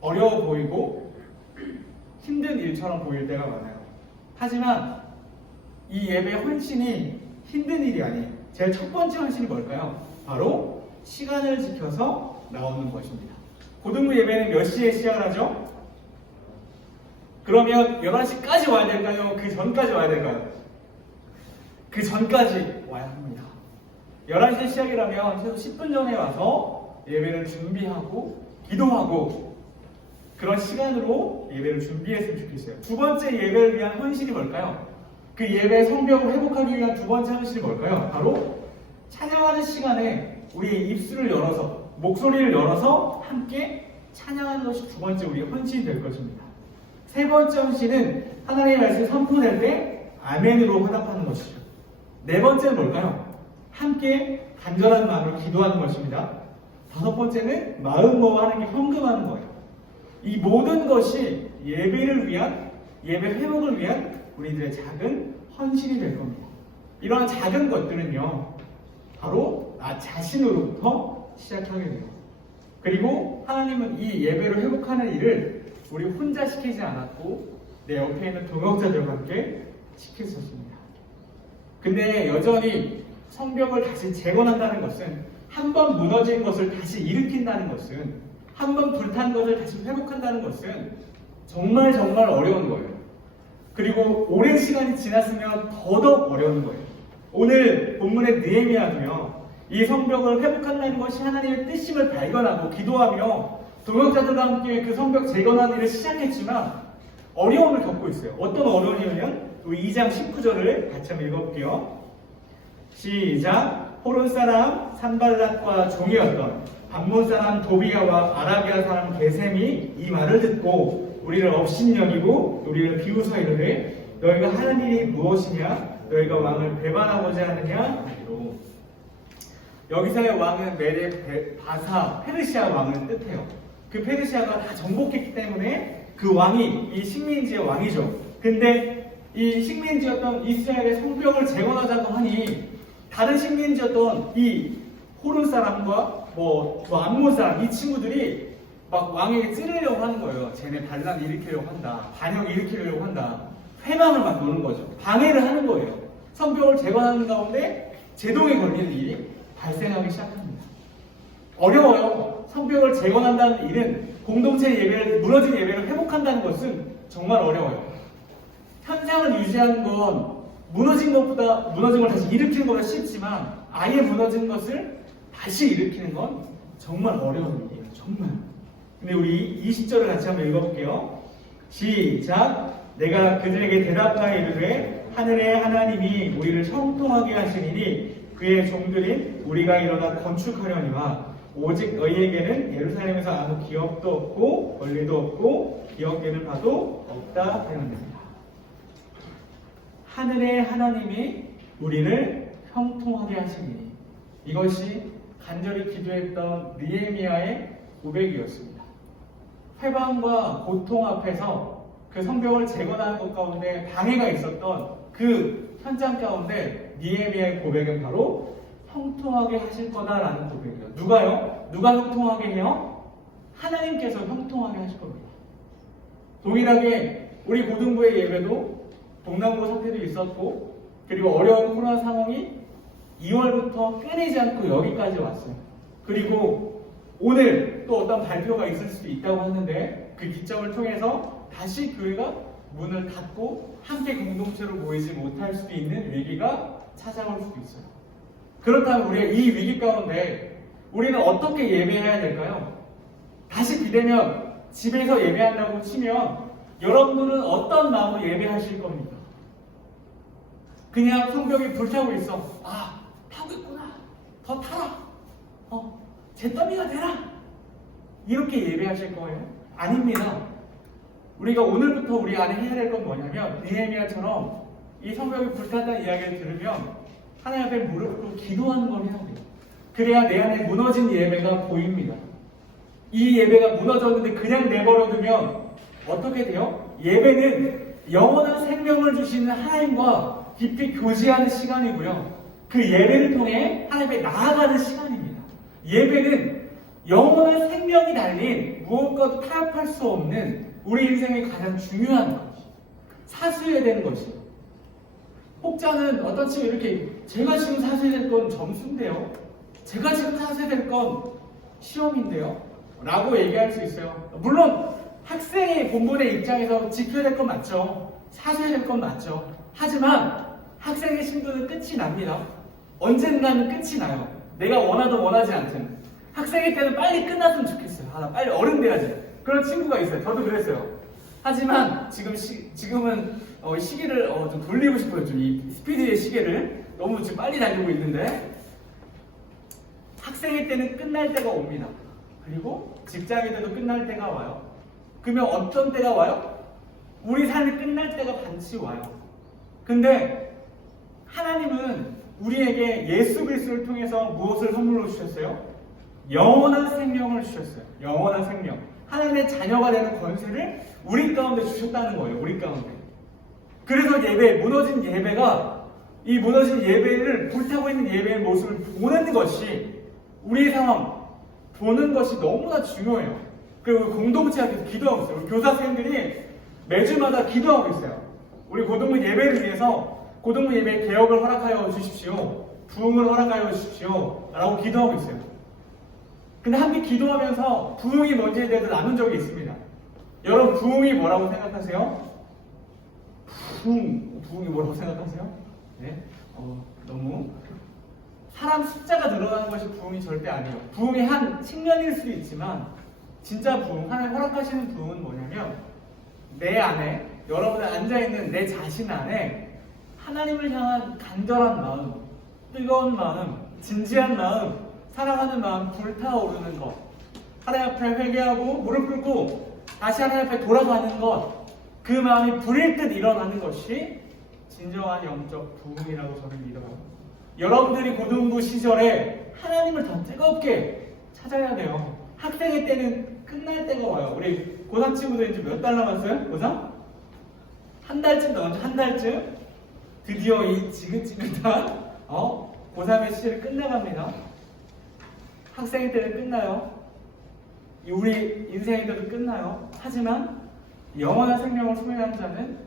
어려워 보이고 힘든 일처럼 보일 때가 많아요. 하지만 이 예배 헌신이 힘든 일이 아니에요. 제일 첫 번째 헌신이 뭘까요? 바로 시간을 지켜서 나오는 것입니다. 고등부 예배는 몇 시에 시작을 하죠? 그러면 11시까지 와야 될까요? 그 전까지 와야 될까요? 그 전까지 와야 합니다. 11시에 시작이라면 최소 10분 전에 와서 예배를 준비하고 기도하고 그런 시간으로 예배를 준비했으면 좋겠어요. 두 번째 예배를 위한 헌신이 뭘까요? 그 예배 성벽을 회복하기 위한 두 번째 헌신이 뭘까요? 바로 찬양하는 시간에 우리 입술을 열어서 목소리를 열어서 함께 찬양하는 것이 두 번째 우리의 헌신이 될 것입니다. 세 번째 헌신은 하나님의 말씀 선포될 때 아멘으로 화답하는 것이죠. 네 번째는 뭘까요? 함께 간절한 마음으로 기도하는 것입니다. 다섯 번째는 마음 모아하는 게 헌금하는 거예요. 이 모든 것이 예배를 위한, 예배 회복을 위한 우리들의 작은 헌신이 될 겁니다. 이러한 작은 것들은요, 바로 나 자신으로부터 시작하게 돼요. 그리고 하나님은 이 예배를 회복하는 일을 우리 혼자 시키지 않았고 내 옆에 있는 동역자들과 함께 시켰었습니다. 근데 여전히 성벽을 다시 재건한다는 것은, 한 번 무너진 것을 다시 일으킨다는 것은, 한 번 불탄 것을 다시 회복한다는 것은 정말 어려운 거예요. 그리고 오랜 시간이 지났으면 더더욱 어려운 거예요. 오늘 본문의 느헤미야도요, 이 성벽을 회복한다는 것이 하나님의 뜻임을 발견하고 기도하며 동역자들과 함께 그 성벽 재건하는 일을 시작했지만 어려움을 겪고 있어요. 어떤 어려움이냐면 우리 2장 19절을 같이 한번 읽어볼게요. 시작. 호론 사람 산발랏과 종이었던 밤몬 사람 도비야와 아라비아 사람 게셈이 이 말을 듣고 우리를 업신여기고 우리를 비웃어 이르되 너희가 하는 일이 무엇이냐? 너희가 왕을 배반하고자 하느냐? 하기로. 여기서의 왕은 메데 바사 페르시아 왕을 뜻해요. 그 페르시아가 다 정복했기 때문에 그 왕이 이 식민지의 왕이죠. 근데 이 식민지였던 이스라엘의 성벽을 재건하자고 하니 다른 식민지였던 이 호른 사람과 암몬 사람, 이 친구들이 막 왕에게 찌르려고 하는 거예요. 쟤네 반란 일으키려고 한다. 반역 일으키려고 한다. 회방을 막 노는 거죠. 방해를 하는 거예요. 성벽을 재건하는 가운데 제동에 걸리는 일이 발생하기 시작합니다. 어려워요. 성벽을 재건한다는 일은, 공동체 예배를, 무너진 예배를 회복한다는 것은 정말 어려워요. 현상을 유지하는 건 무너진 걸 다시 일으키는 것보다 쉽지만, 아예 무너진 것을 다시 일으키는 건 정말 어려운 일이에요. 정말. 근데 우리 20절을 같이 한번 읽어볼게요. 시작. 내가 그들에게 대답하여 이르되 하늘의 하나님이 우리를 형통하게 하시리니 그의 종들인 우리가 일어나 건축하려니와 오직 너희에게는 예루살렘에서 아무 기업도 없고 권리도 없고 기업되는 바도 없다 하였느니라. 하늘의 하나님이 우리를 형통하게 하시니, 이것이 간절히 기도했던 느헤미야의 고백이었습니다. 회방과 고통 앞에서 그 성벽을 재건하는 것 가운데 방해가 있었던 그 현장 가운데 느헤미야의 고백은 바로 형통하게 하실 거다라는 고백이에요. 누가요? 누가 형통하게 해요? 하나님께서 형통하게 하실 겁니다. 동일하게 우리 고등부의 예배도 동남고 사태도 있었고, 그리고 어려운 코로나 상황이 2월부터 끊이지 않고 여기까지 왔어요. 그리고 오늘 또 어떤 발표가 있을 수도 있다고 하는데, 그 기점을 통해서 다시 교회가 문을 닫고 함께 공동체로 모이지 못할 수도 있는 위기가 찾아올 수도 있어요. 그렇다면 우리가 이 위기 가운데 우리는 어떻게 예배해야 될까요? 다시 비대면 집에서 예배한다고 치면 여러분들은 어떤 마음으로 예배하실 겁니까? 그냥 성벽이 불타고 있어. 아, 타고 있구나. 더 타라. 잿더미가 되라. 이렇게 예배하실 거예요? 아닙니다. 우리가 오늘부터 우리 안에 해야 될 건 뭐냐면, 느헤미야처럼 이 성벽이 불탔다는 이야기를 들으면 하나님 앞에 무릎 꿇고 기도하는 걸 해야 돼요. 그래야 내 안에 무너진 예배가 보입니다. 이 예배가 무너졌는데 그냥 내버려두면 어떻게 돼요? 예배는 영원한 생명을 주시는 하나님과 깊이 교제하는 시간이고요. 그 예배를 통해 하나님께 나아가는 시간입니다. 예배는 영원한 생명이 달린 무엇과도 타협할 수 없는 우리 인생의 가장 중요한 것, 사수해야 되는 것이에요. 혹자는 어떤 친구 이렇게, 제가 지금 사수해야 될 건 점수인데요. 제가 지금 사수해야 될 건 시험인데요. 라고 얘기할 수 있어요. 물론 학생의 본본의 입장에서 지켜야 될 건 맞죠. 사셔야 될 건 맞죠. 하지만 학생의 신분은 끝이 납니다. 언젠가는 끝이 나요. 내가 원하든 원하지 않든. 학생일 때는 빨리 끝났으면 좋겠어요. 나 빨리 어른 돼야지. 그런 친구가 있어요. 저도 그랬어요. 하지만 지금은 시계를 좀 돌리고 싶어요. 좀 이 스피드의 시계를. 너무 지금 빨리 달리고 있는데 학생일 때는 끝날 때가 옵니다. 그리고 직장일 때도 끝날 때가 와요. 그러면 어떤 때가 와요? 우리 삶이 끝날 때가 반드시 와요. 근데 하나님은 우리에게 예수 그리스도를 통해서 무엇을 선물로 주셨어요? 영원한 생명을 주셨어요. 영원한 생명. 하나님의 자녀가 되는 권세를 우리 가운데 주셨다는 거예요. 우리 가운데. 그래서 무너진 예배가 이 무너진 예배를 불타고 있는 예배의 모습을 보는 것이 우리의 상황 보는 것이 너무나 중요해요. 그리고 공동체가 기도하고 있어요. 우리 교사 선생님들이 매주마다 기도하고 있어요. 우리 고등부 예배를 위해서 고등부 예배 개혁을 허락하여 주십시오. 부흥을 허락하여 주십시오. 라고 기도하고 있어요. 근데 함께 기도하면서 부흥이 뭔지에 대해서 나눈 적이 있습니다. 여러분 부흥이 뭐라고 생각하세요? 부흥이 뭐라고 생각하세요? 네? 너무 사람 숫자가 늘어나는 것이 부흥이 절대 아니에요. 부흥이 한 측면일 수도 있지만 진짜 부흥, 하나님 허락하시는 부흥은 뭐냐면 내 안에, 여러분이 앉아있는 내 자신 안에 하나님을 향한 간절한 마음, 뜨거운 마음, 진지한 마음, 사랑하는 마음 불타오르는 것, 하나님 앞에 회개하고 무릎 꿇고 다시 하나님 앞에 돌아가는 것, 그 마음이 불일 듯 일어나는 것이 진정한 영적 부흥이라고 저는 믿어요. 여러분들이 고등부 시절에 하나님을 더 뜨겁게 찾아야 돼요. 학생의 때는 끝날 때가 와요. 우리 고3 친구들 이제 몇 달 남았어요? 고3? 한 달쯤 남았죠. 한 달쯤 드디어 이 지긋지긋한 고3의 시절이 끝나갑니다. 학생의 때는 끝나요. 우리 인생의 때도 끝나요. 하지만 영원한 생명을 소유한 자는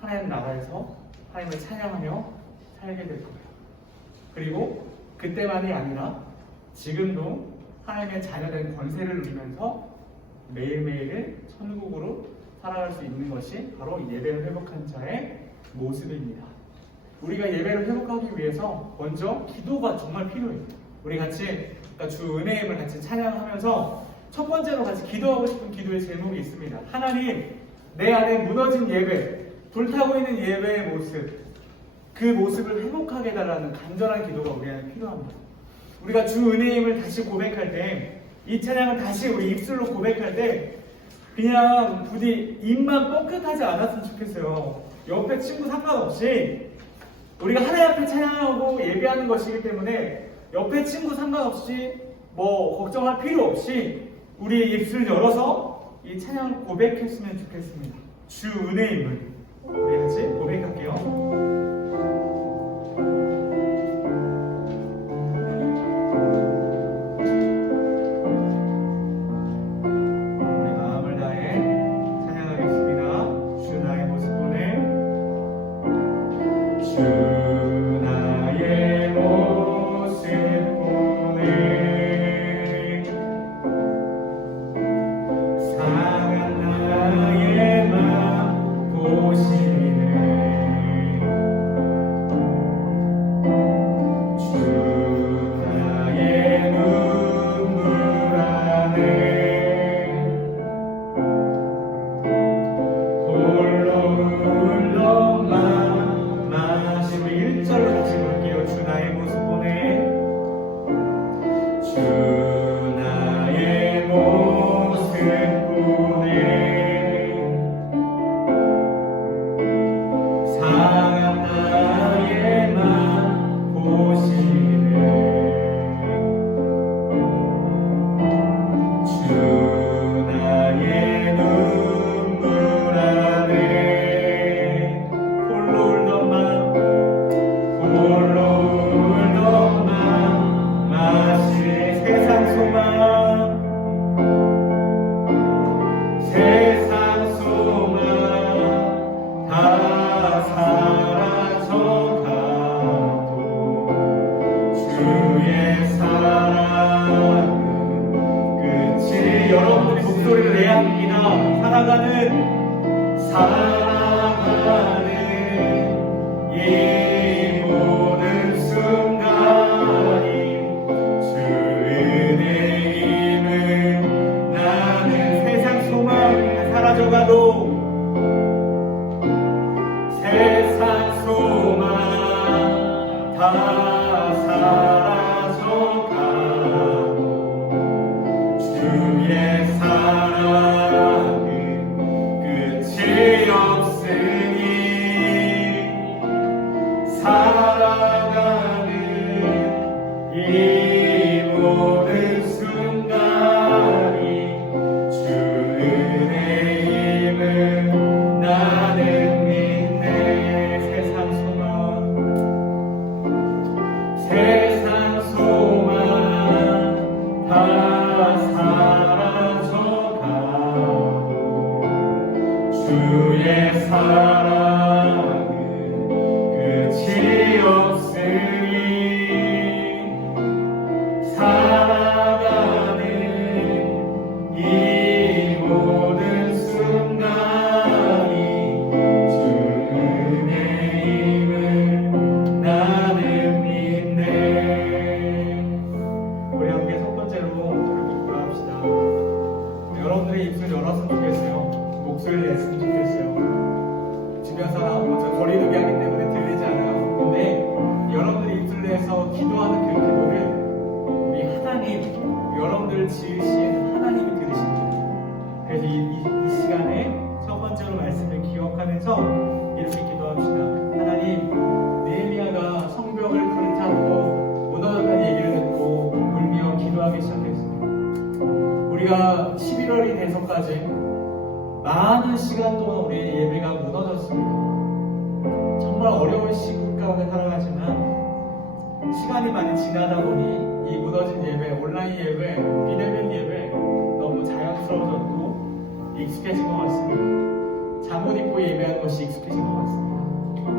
하나님 나라에서 하나님을 찬양하며 살게 될 거예요. 그리고 그때만이 아니라 지금도 하나님의 자녀된 권세를 누리면서 매일매일을 천국으로 살아갈 수 있는 것이 바로 예배를 회복한 자의 모습입니다. 우리가 예배를 회복하기 위해서 먼저 기도가 정말 필요해요. 우리 같이 주 은혜임을 같이 찬양하면서 첫 번째로 같이 기도하고 싶은 기도의 제목이 있습니다. 하나님, 내 안에 무너진 예배, 불타고 있는 예배의 모습, 그 모습을 회복하게 해달라는 간절한 기도가 우리에게 필요합니다. 우리가 주 은혜임을 다시 고백할 때, 이 찬양을 다시 우리 입술로 고백할 때 그냥 부디 입만 뻥끗하지 않았으면 좋겠어요. 옆에 친구 상관없이 우리가 하나님 앞에 찬양하고 예배하는 것이기 때문에 옆에 친구 상관없이 걱정할 필요 없이 우리의 입술을 열어서 이 찬양을 고백했으면 좋겠습니다. 주 은혜임을 우리 같이 고백할게요. 홀로 마시며 목소리를 내야 합니다. 살아가는 이 모든 순간이 주 은혜임을 나는 세상 소망 다 사라져가도 세상 소망 다 사라져가도 주의 사랑은 끝이 없으니 살아가는 이 모든 순간이 주 은혜임을 나는 믿네. 세상 소망 다 사라져가도 주의 사랑은 끝이 없으니 살아가는 이 모든 순간이 주 은혜임을 나는 믿네. 우리 함께 첫 번째로 기도합시다. 여러분들의 입술 열었으면 좋겠어요. 목소리를 냈으면 좋겠어요. 주변 사람 먼저 거리두기 하기 때문에 들리지 않아요. 근데 여러분들이 입술 내서 기도하는 그 기도를 우리 하나님, 여러분들을 지으신 하나님이 들으십니다. 그래서 이 시간에 첫 번째로 말씀을 기억하면서 이렇게 기도합시다. 하나님, 느헤미야가 성벽을 불타고 무너졌다는 얘기를 듣고 울며 기도하기 시작했습니다. 우리가 11월이 돼서까지 많은 시간 동안 우리의 예배가 무너졌습니다. 정말 어려운 시국 가운데 살아가지만 시간이 많이 지나다 보니 이 무너진 예배, 온라인 예배, 비대면 예배 너무 자연스러워졌고 익숙해진 것 같습니다. 잠옷 입고 예배하는 것이 익숙해진 것 같습니다.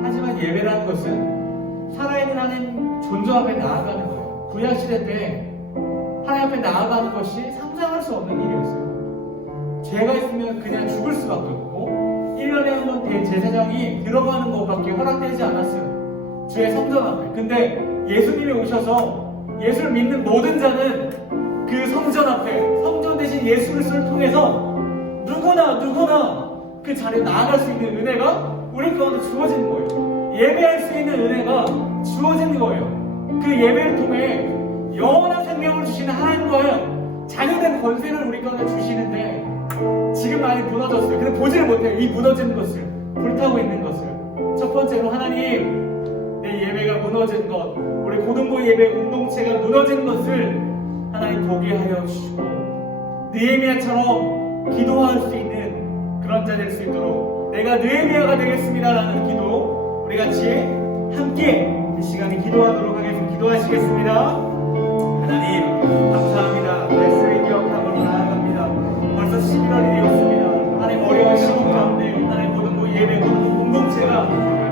하지만 예배라는 것은 살아있는 하나님 존재 앞에 나아가는 거예요. 구약시대 때 하나님 앞에 나아가는 것이 상상할 수 없는 일이었어요. 죄가 있으면 그냥 죽을 수밖에 없고 1년에 한 번 대제사장이 들어가는 것밖에 허락되지 않았어요. 주의 성전 앞에. 근데 예수님이 오셔서 예수를 믿는 모든 자는 그 성전 앞에, 성전 대신 예수 그리스도를 통해서 누구나 그 자리에 나아갈 수 있는 은혜가 우리 가운데 주어지는 거예요. 예배할 수 있는 은혜가 주어지는 거예요. 그 예배를 통해 영원한 생명을 주시는 하나님과의 자녀된 권세를 우리 가운데 주시는데 지금 많이 무너졌어요. 근데 보지를 못해요. 이 무너지는 것을, 불타고 있는 것을. 첫 번째로 하나님, 내 예배가 무너진 것, 우리 고등부 예배 공동체가 무너진 것을 하나님 보게 하여 주시고 느헤미야처럼 기도할 수 있는 그런 자 될 수 있도록 내가 느헤미야가 되겠습니다라는 기도 우리 같이 함께 이 시간에 기도하도록 하겠습니다. 기도하시겠습니다. 하나님 감사합니다. 말씀을 기억하고 나아갑니다. 벌써 11월이 되었습니다. 하나님 어려운 시국 가운데 하나님 고등부 예배 고등부 공동체가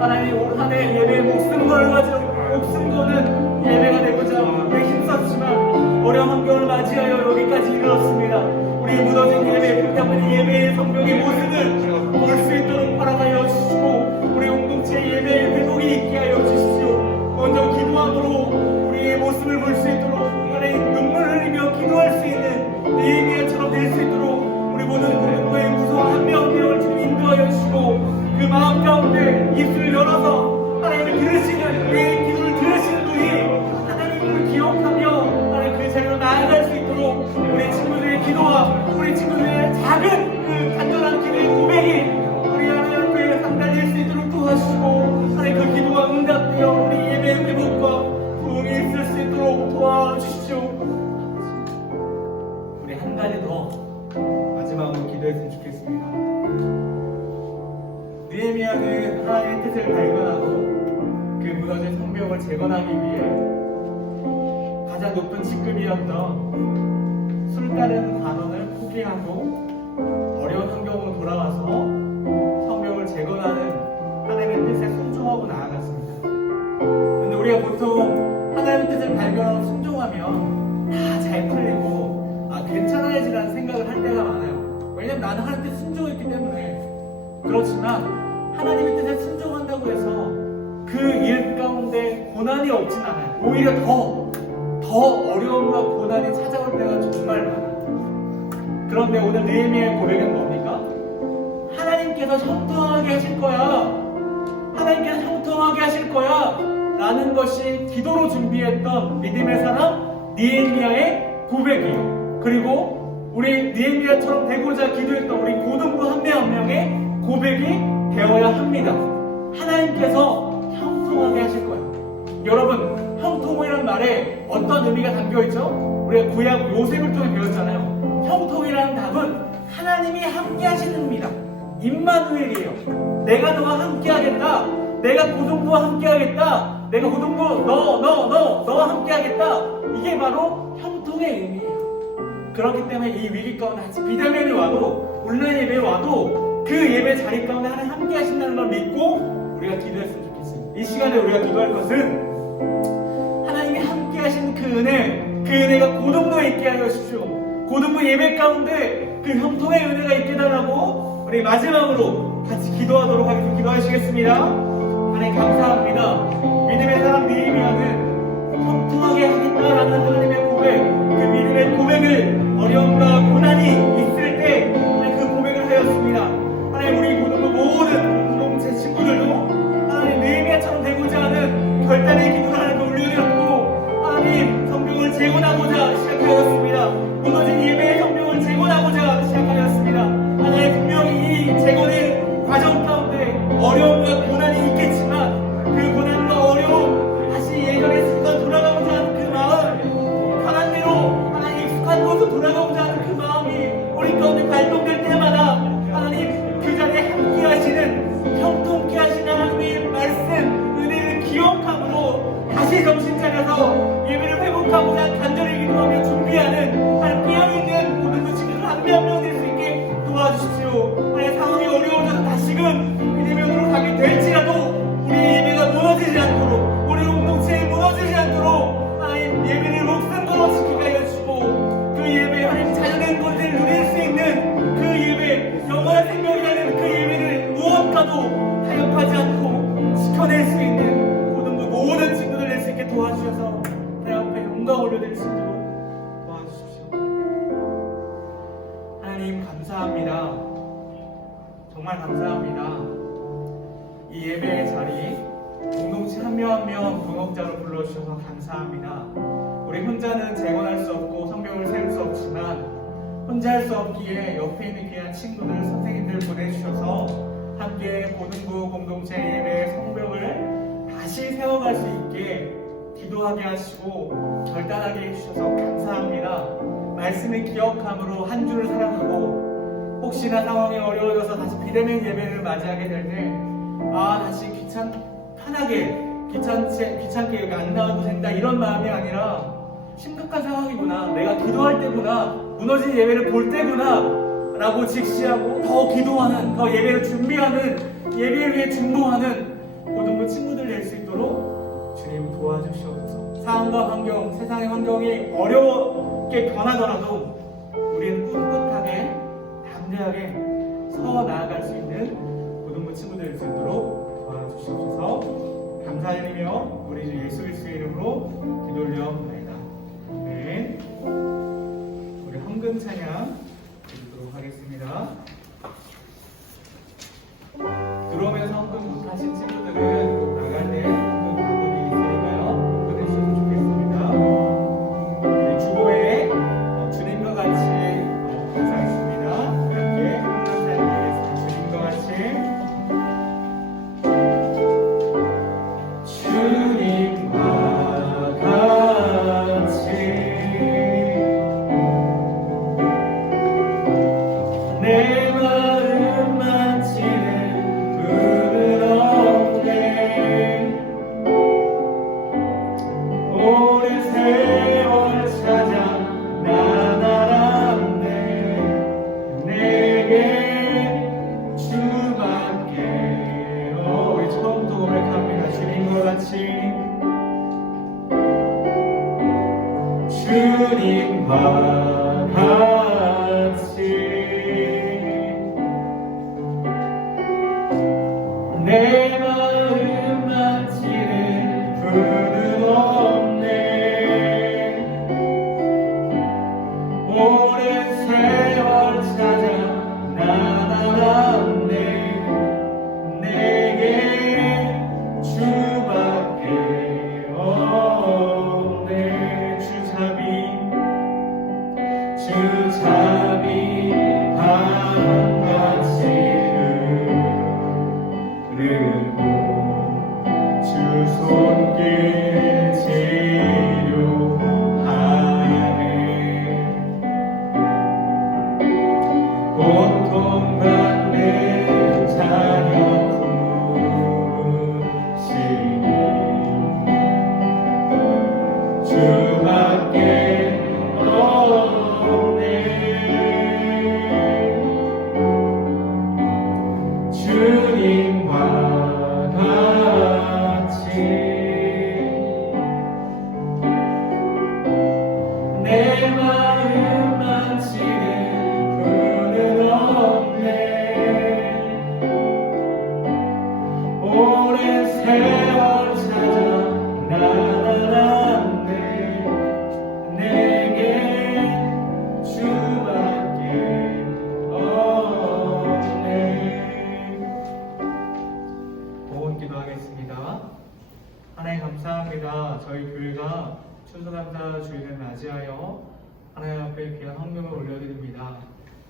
하나님 올 한 해 예배에 목숨 걸어가지고 목숨 거는 예배가 되고자 우리 힘썼지만 어려운 환경을 맞이하여 여기까지 이르렀습니다. 우리 무너진 예배, 불타버린 예배의 성벽의 모습을 볼 수 있도록 허락하여 주시고 우리 공동체 예배의 회복이 있게 하여 주십시오. 먼저 기도함으로 우리의 모습을 볼 수 있도록 하나님 눈물을 흘리며 기도할 수 있는 느헤미야처럼 될 수 있도록 우리 모든 그리스도의 무서운 한 명 한 명을 주님 인도하여 주시고 그 마음 가운데 입술을 열어서 하나님을 들으시는 내 기도를 들으시는 분이 하나님을 기억하며 하나님 그 자리로 나아갈 수 있도록 우리 친구들의 기도와 우리 친구들의 작은 그 간절한 기도의 고백이 우리 하나님 앞에 상달릴 수 있도록 도와주시고 하나님 그 기도가 응답되어 우리 예배의 회복과 부흥이 있을 수 있도록 도와주십시오. 우리 한 가지 더 마지막으로 기도했으면 좋겠습니다. 느헤미야는 하나님의 뜻을 발견하고 그 무너진 성벽을 재건하기 위해 가장 높은 직급이었던 술 따르는 관원을 포기하고 어려운 환경으로 돌아와서 성벽을 재건하는 하나님의 뜻에 순종하고 나아갔습니다. 그런데 우리가 보통 하나님의 뜻을 발견하고 순종하면 다 잘 풀리고 괜찮아야지라는 생각을 할 때가 많아요. 나는 하나님께 순종했기 때문에. 그렇지만 하나님의 뜻에 순종한다고 해서 그 일 가운데 고난이 없진 않아요. 오히려 더 어려움과 고난이 찾아올 때가 정말 많아요. 그런데 오늘 느헤미야의 고백은 뭡니까? 하나님께서 형통하게 하실 거야. 하나님께서 형통하게 하실 거야. 라는 것이 기도로 준비했던 믿음의 사람 느헤미야의 고백이에요. 그리고 우리 느헤미야처럼 되고자 기도했던 우리 고등부 한 명 한 명의 고백이 되어야 합니다. 하나님께서 형통하게 하실 거예요. 여러분, 형통이라는 말에 어떤 의미가 담겨있죠? 우리가 구약 요셉을 통해 배웠잖아요. 형통이라는 답은 하나님이 함께 하시는 의미다. 임마누엘이에요. 내가 너와 함께 하겠다. 내가 고등부와 함께 하겠다. 내가 고등부 너와 함께 하겠다. 이게 바로 형통의 의미예요. 그렇기 때문에 이 위기 가운데 비대면이 와도 온라인 예배에 와도 그 예배 자리 가운데 하나님 함께 하신다는 걸 믿고 우리가 기도했으면 좋겠습니다. 이 시간에 우리가 기도할 것은 하나님이 함께 하신 그 은혜가 고등부에 있게 하여 주십시오. 고등부 예배 가운데 그 형통의 은혜가 있게 달라고 우리 마지막으로 같이 기도하도록 하겠습니다. 기도하시겠습니다. 하나님 감사합니다. 믿음의 사람 느헤미야는 형통하게 하겠다라는 하나님의 고백, 그 믿음의 고백을 어려움과 고난이 있을 때 그 고백을 하였습니다. 하나님 우리 고등부 모든 공동체 친구들도 하나님 느헤미야처럼 되고자 하는 결단의 기도를 하나님께 올려드렸고 하나님 성경을 재건하고자 시작하였습니다. 무너진 예배의 성경을 재건하고자 시작하였습니다. 하나님 분명히 이 재건의 과정 가운데 어려움과 고난이 있겠지만 그 고난과 어려움 다시 예전의 습관 돌아가고자 하는 그 마음 강한 대로 하나님 익숙한 곳으로 돌아가고자 하는 그 마음이 우리 가운데 발동될 때마다 하나님 그 자리에 함께 하시는 형통케 하시는 하나님의 말씀 은혜를 기억함으로 다시 정신 차려서 예배를 회복하고자 간절히 기도하며 준비하는 하나님 깨어 있는 모든 그 친구들 한 명 한 명 될 수 있게 도와주십시오. 하나님 상황이 어려워져서 다시금 비대면으로 가게 될지라도 우리 예배가 무너지지 않도록 우리 공동체에 무너지지 않도록 하나님 예배를 목숨 걸어 지키게 하여 주시고 그 예배 하나님 자연의 권세를 누릴 수 있는 그 예배 영원한 생명이라는 그 예배를 무엇과도 타협하지 않고 지켜낼 수 있는 모든 친구들 낼 수 있게 도와주셔서 내 앞에 영광 올려드릴 수 있도록 도와주십시오. 하나님 감사합니다. 정말 감사합니다. 이 예배의 자리 공동체 한 명 한 명 동역자로 불러주셔서 감사합니다. 우리 혼자는 재건할 수 없고 성경을 세울 수 없지만 혼자 할 수 없기에 옆에 있는 귀한 친구들 선생님들 보내주셔서 함께 고등부 공동체 예배의 성벽을 다시 세워갈 수 있게 기도하게 하시고 결단하게 해주셔서 감사합니다. 말씀을 기억함으로 한 주를 살아가고 혹시나 상황이 어려워져서 다시 비대면 예배를 맞이하게 될 때 다시 편하게 귀찮게 여기 안 나와도 된다 이런 마음이 아니라 심각한 상황이구나, 내가 기도할 때구나, 무너진 예배를 볼 때구나 라고 직시하고 더 기도하는, 더 예배를 준비하는, 예배를 위해 중보하는 고등부 친구들 낼 수 있도록 주님 도와주시옵소서. 상황과 환경, 세상의 환경이 어렵게 변하더라도 우리는 꿋꿋하게 담대하게 서 나아갈 수 있는 고등부 친구들 될 수 있도록 도와주시옵소서. 감사드리며 우리 주 예수 그리스도의 이름으로 기도 올려드립니다. 네. 우리 헌금 찬양 드리도록 하겠습니다. 들어오면서 헌금 못하신 친구들은 나갈 때 헌금 바구니 있으니까요. 헌금해 주셔서 좋겠습니다. 우리 주보에 주님과 같이 감사했습니다. 함께 헌금 찬양 드리겠습니다. 주님과 같이 내 마음 만지는 분은 없네. 오랜 세월 찾아 난 알았네. 내게 주밖에 우리 처음부터 고백합니다. 주님과 같이 주님과 같이 그는 없네. 오랜 세월 찾아 나아갔네. 내게 주밖에 없네. 주잡이 바람같이 흐르고 주 손길 치료하네. 고통받는 자녀 품으시니 주밖에 없네. 주님과 같이 내 마음 만지는 분은 없네. 오랜 세월 찾아 나아갔네. 내게 주밖에 없네. 보온 기도하겠습니다. 하나님 감사합니다. 저희 교회가 추수감사 주일을 맞이하여 하나님 앞에 귀한 헌금을 올려드립니다.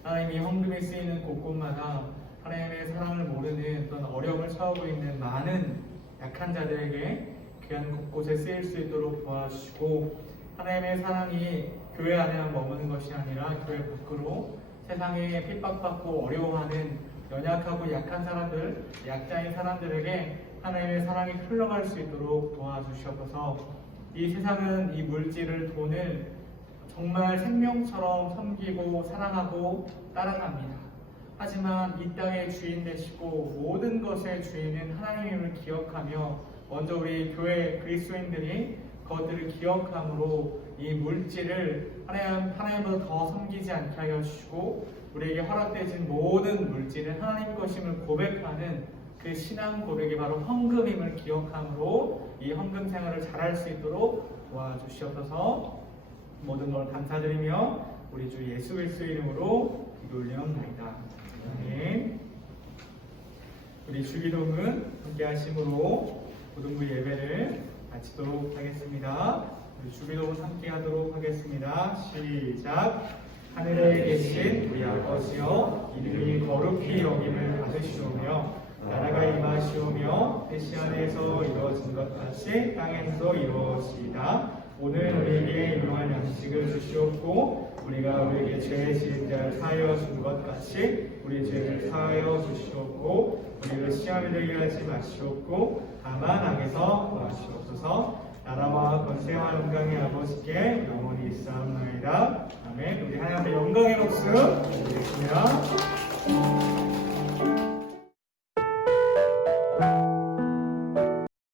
하나님 이 헌금이 쓰이는 곳곳마다 하나님의 사랑을 모르는 또는 어려움을 처하고 있는 많은 약한 자들에게 귀한 곳곳에 쓰일 수 있도록 도와주시고, 하나님의 사랑이 교회 안에만 머무는 것이 아니라 교회 밖으로 세상에 핍박받고 어려워하는 연약하고 약한 사람들, 약자인 사람들에게 하나님의 사랑이 흘러갈 수 있도록 도와주시옵소서. 이 세상은 이 물질을, 돈을 정말 생명처럼 섬기고 사랑하고 따라갑니다. 하지만 이 땅의 주인 되시고 모든 것의 주인은 하나님임을 기억하며 먼저 우리 교회 그리스도인들이 그것들을 기억함으로 이 물질을 하나님보다 더 섬기지 않게 하여 주시고, 우리에게 허락되진 모든 물질은 하나님 것임을 고백하는 그 신앙 고백이 바로 헌금임을 기억함으로 이 헌금 생활을 잘할 수 있도록 도와주시옵소서. 모든 걸 감사드리며 우리 주 예수 그리스도 이름으로 기도 올리옵나이다. 아멘. 우리 주기도문 함께 하심으로 고등부 예배를 마치도록 하겠습니다. 우리 주기도문 함께 하도록 하겠습니다. 시작. 하늘에 계신 우리 아버지여, 이름이 거룩히 여김을 받으시오며 나라가 임하시오며 뜻이 하늘에서 이루어진 것 같이 땅에서도 이루어지이다. 오늘 우리에게 일용할 양식을 주시옵고 우리가 우리에게 죄 지은 자를 사하여 준 것 같이 우리 죄를 사하여 주시옵고 우리를 시험에 들게 하지 마시옵고 다만 악에서 구하시옵소서. 나라와 권세와 영광의 아버지께 영원히 있사옵나이다. 아멘. 우리 하나님의 영광의 박수 드리겠습니다.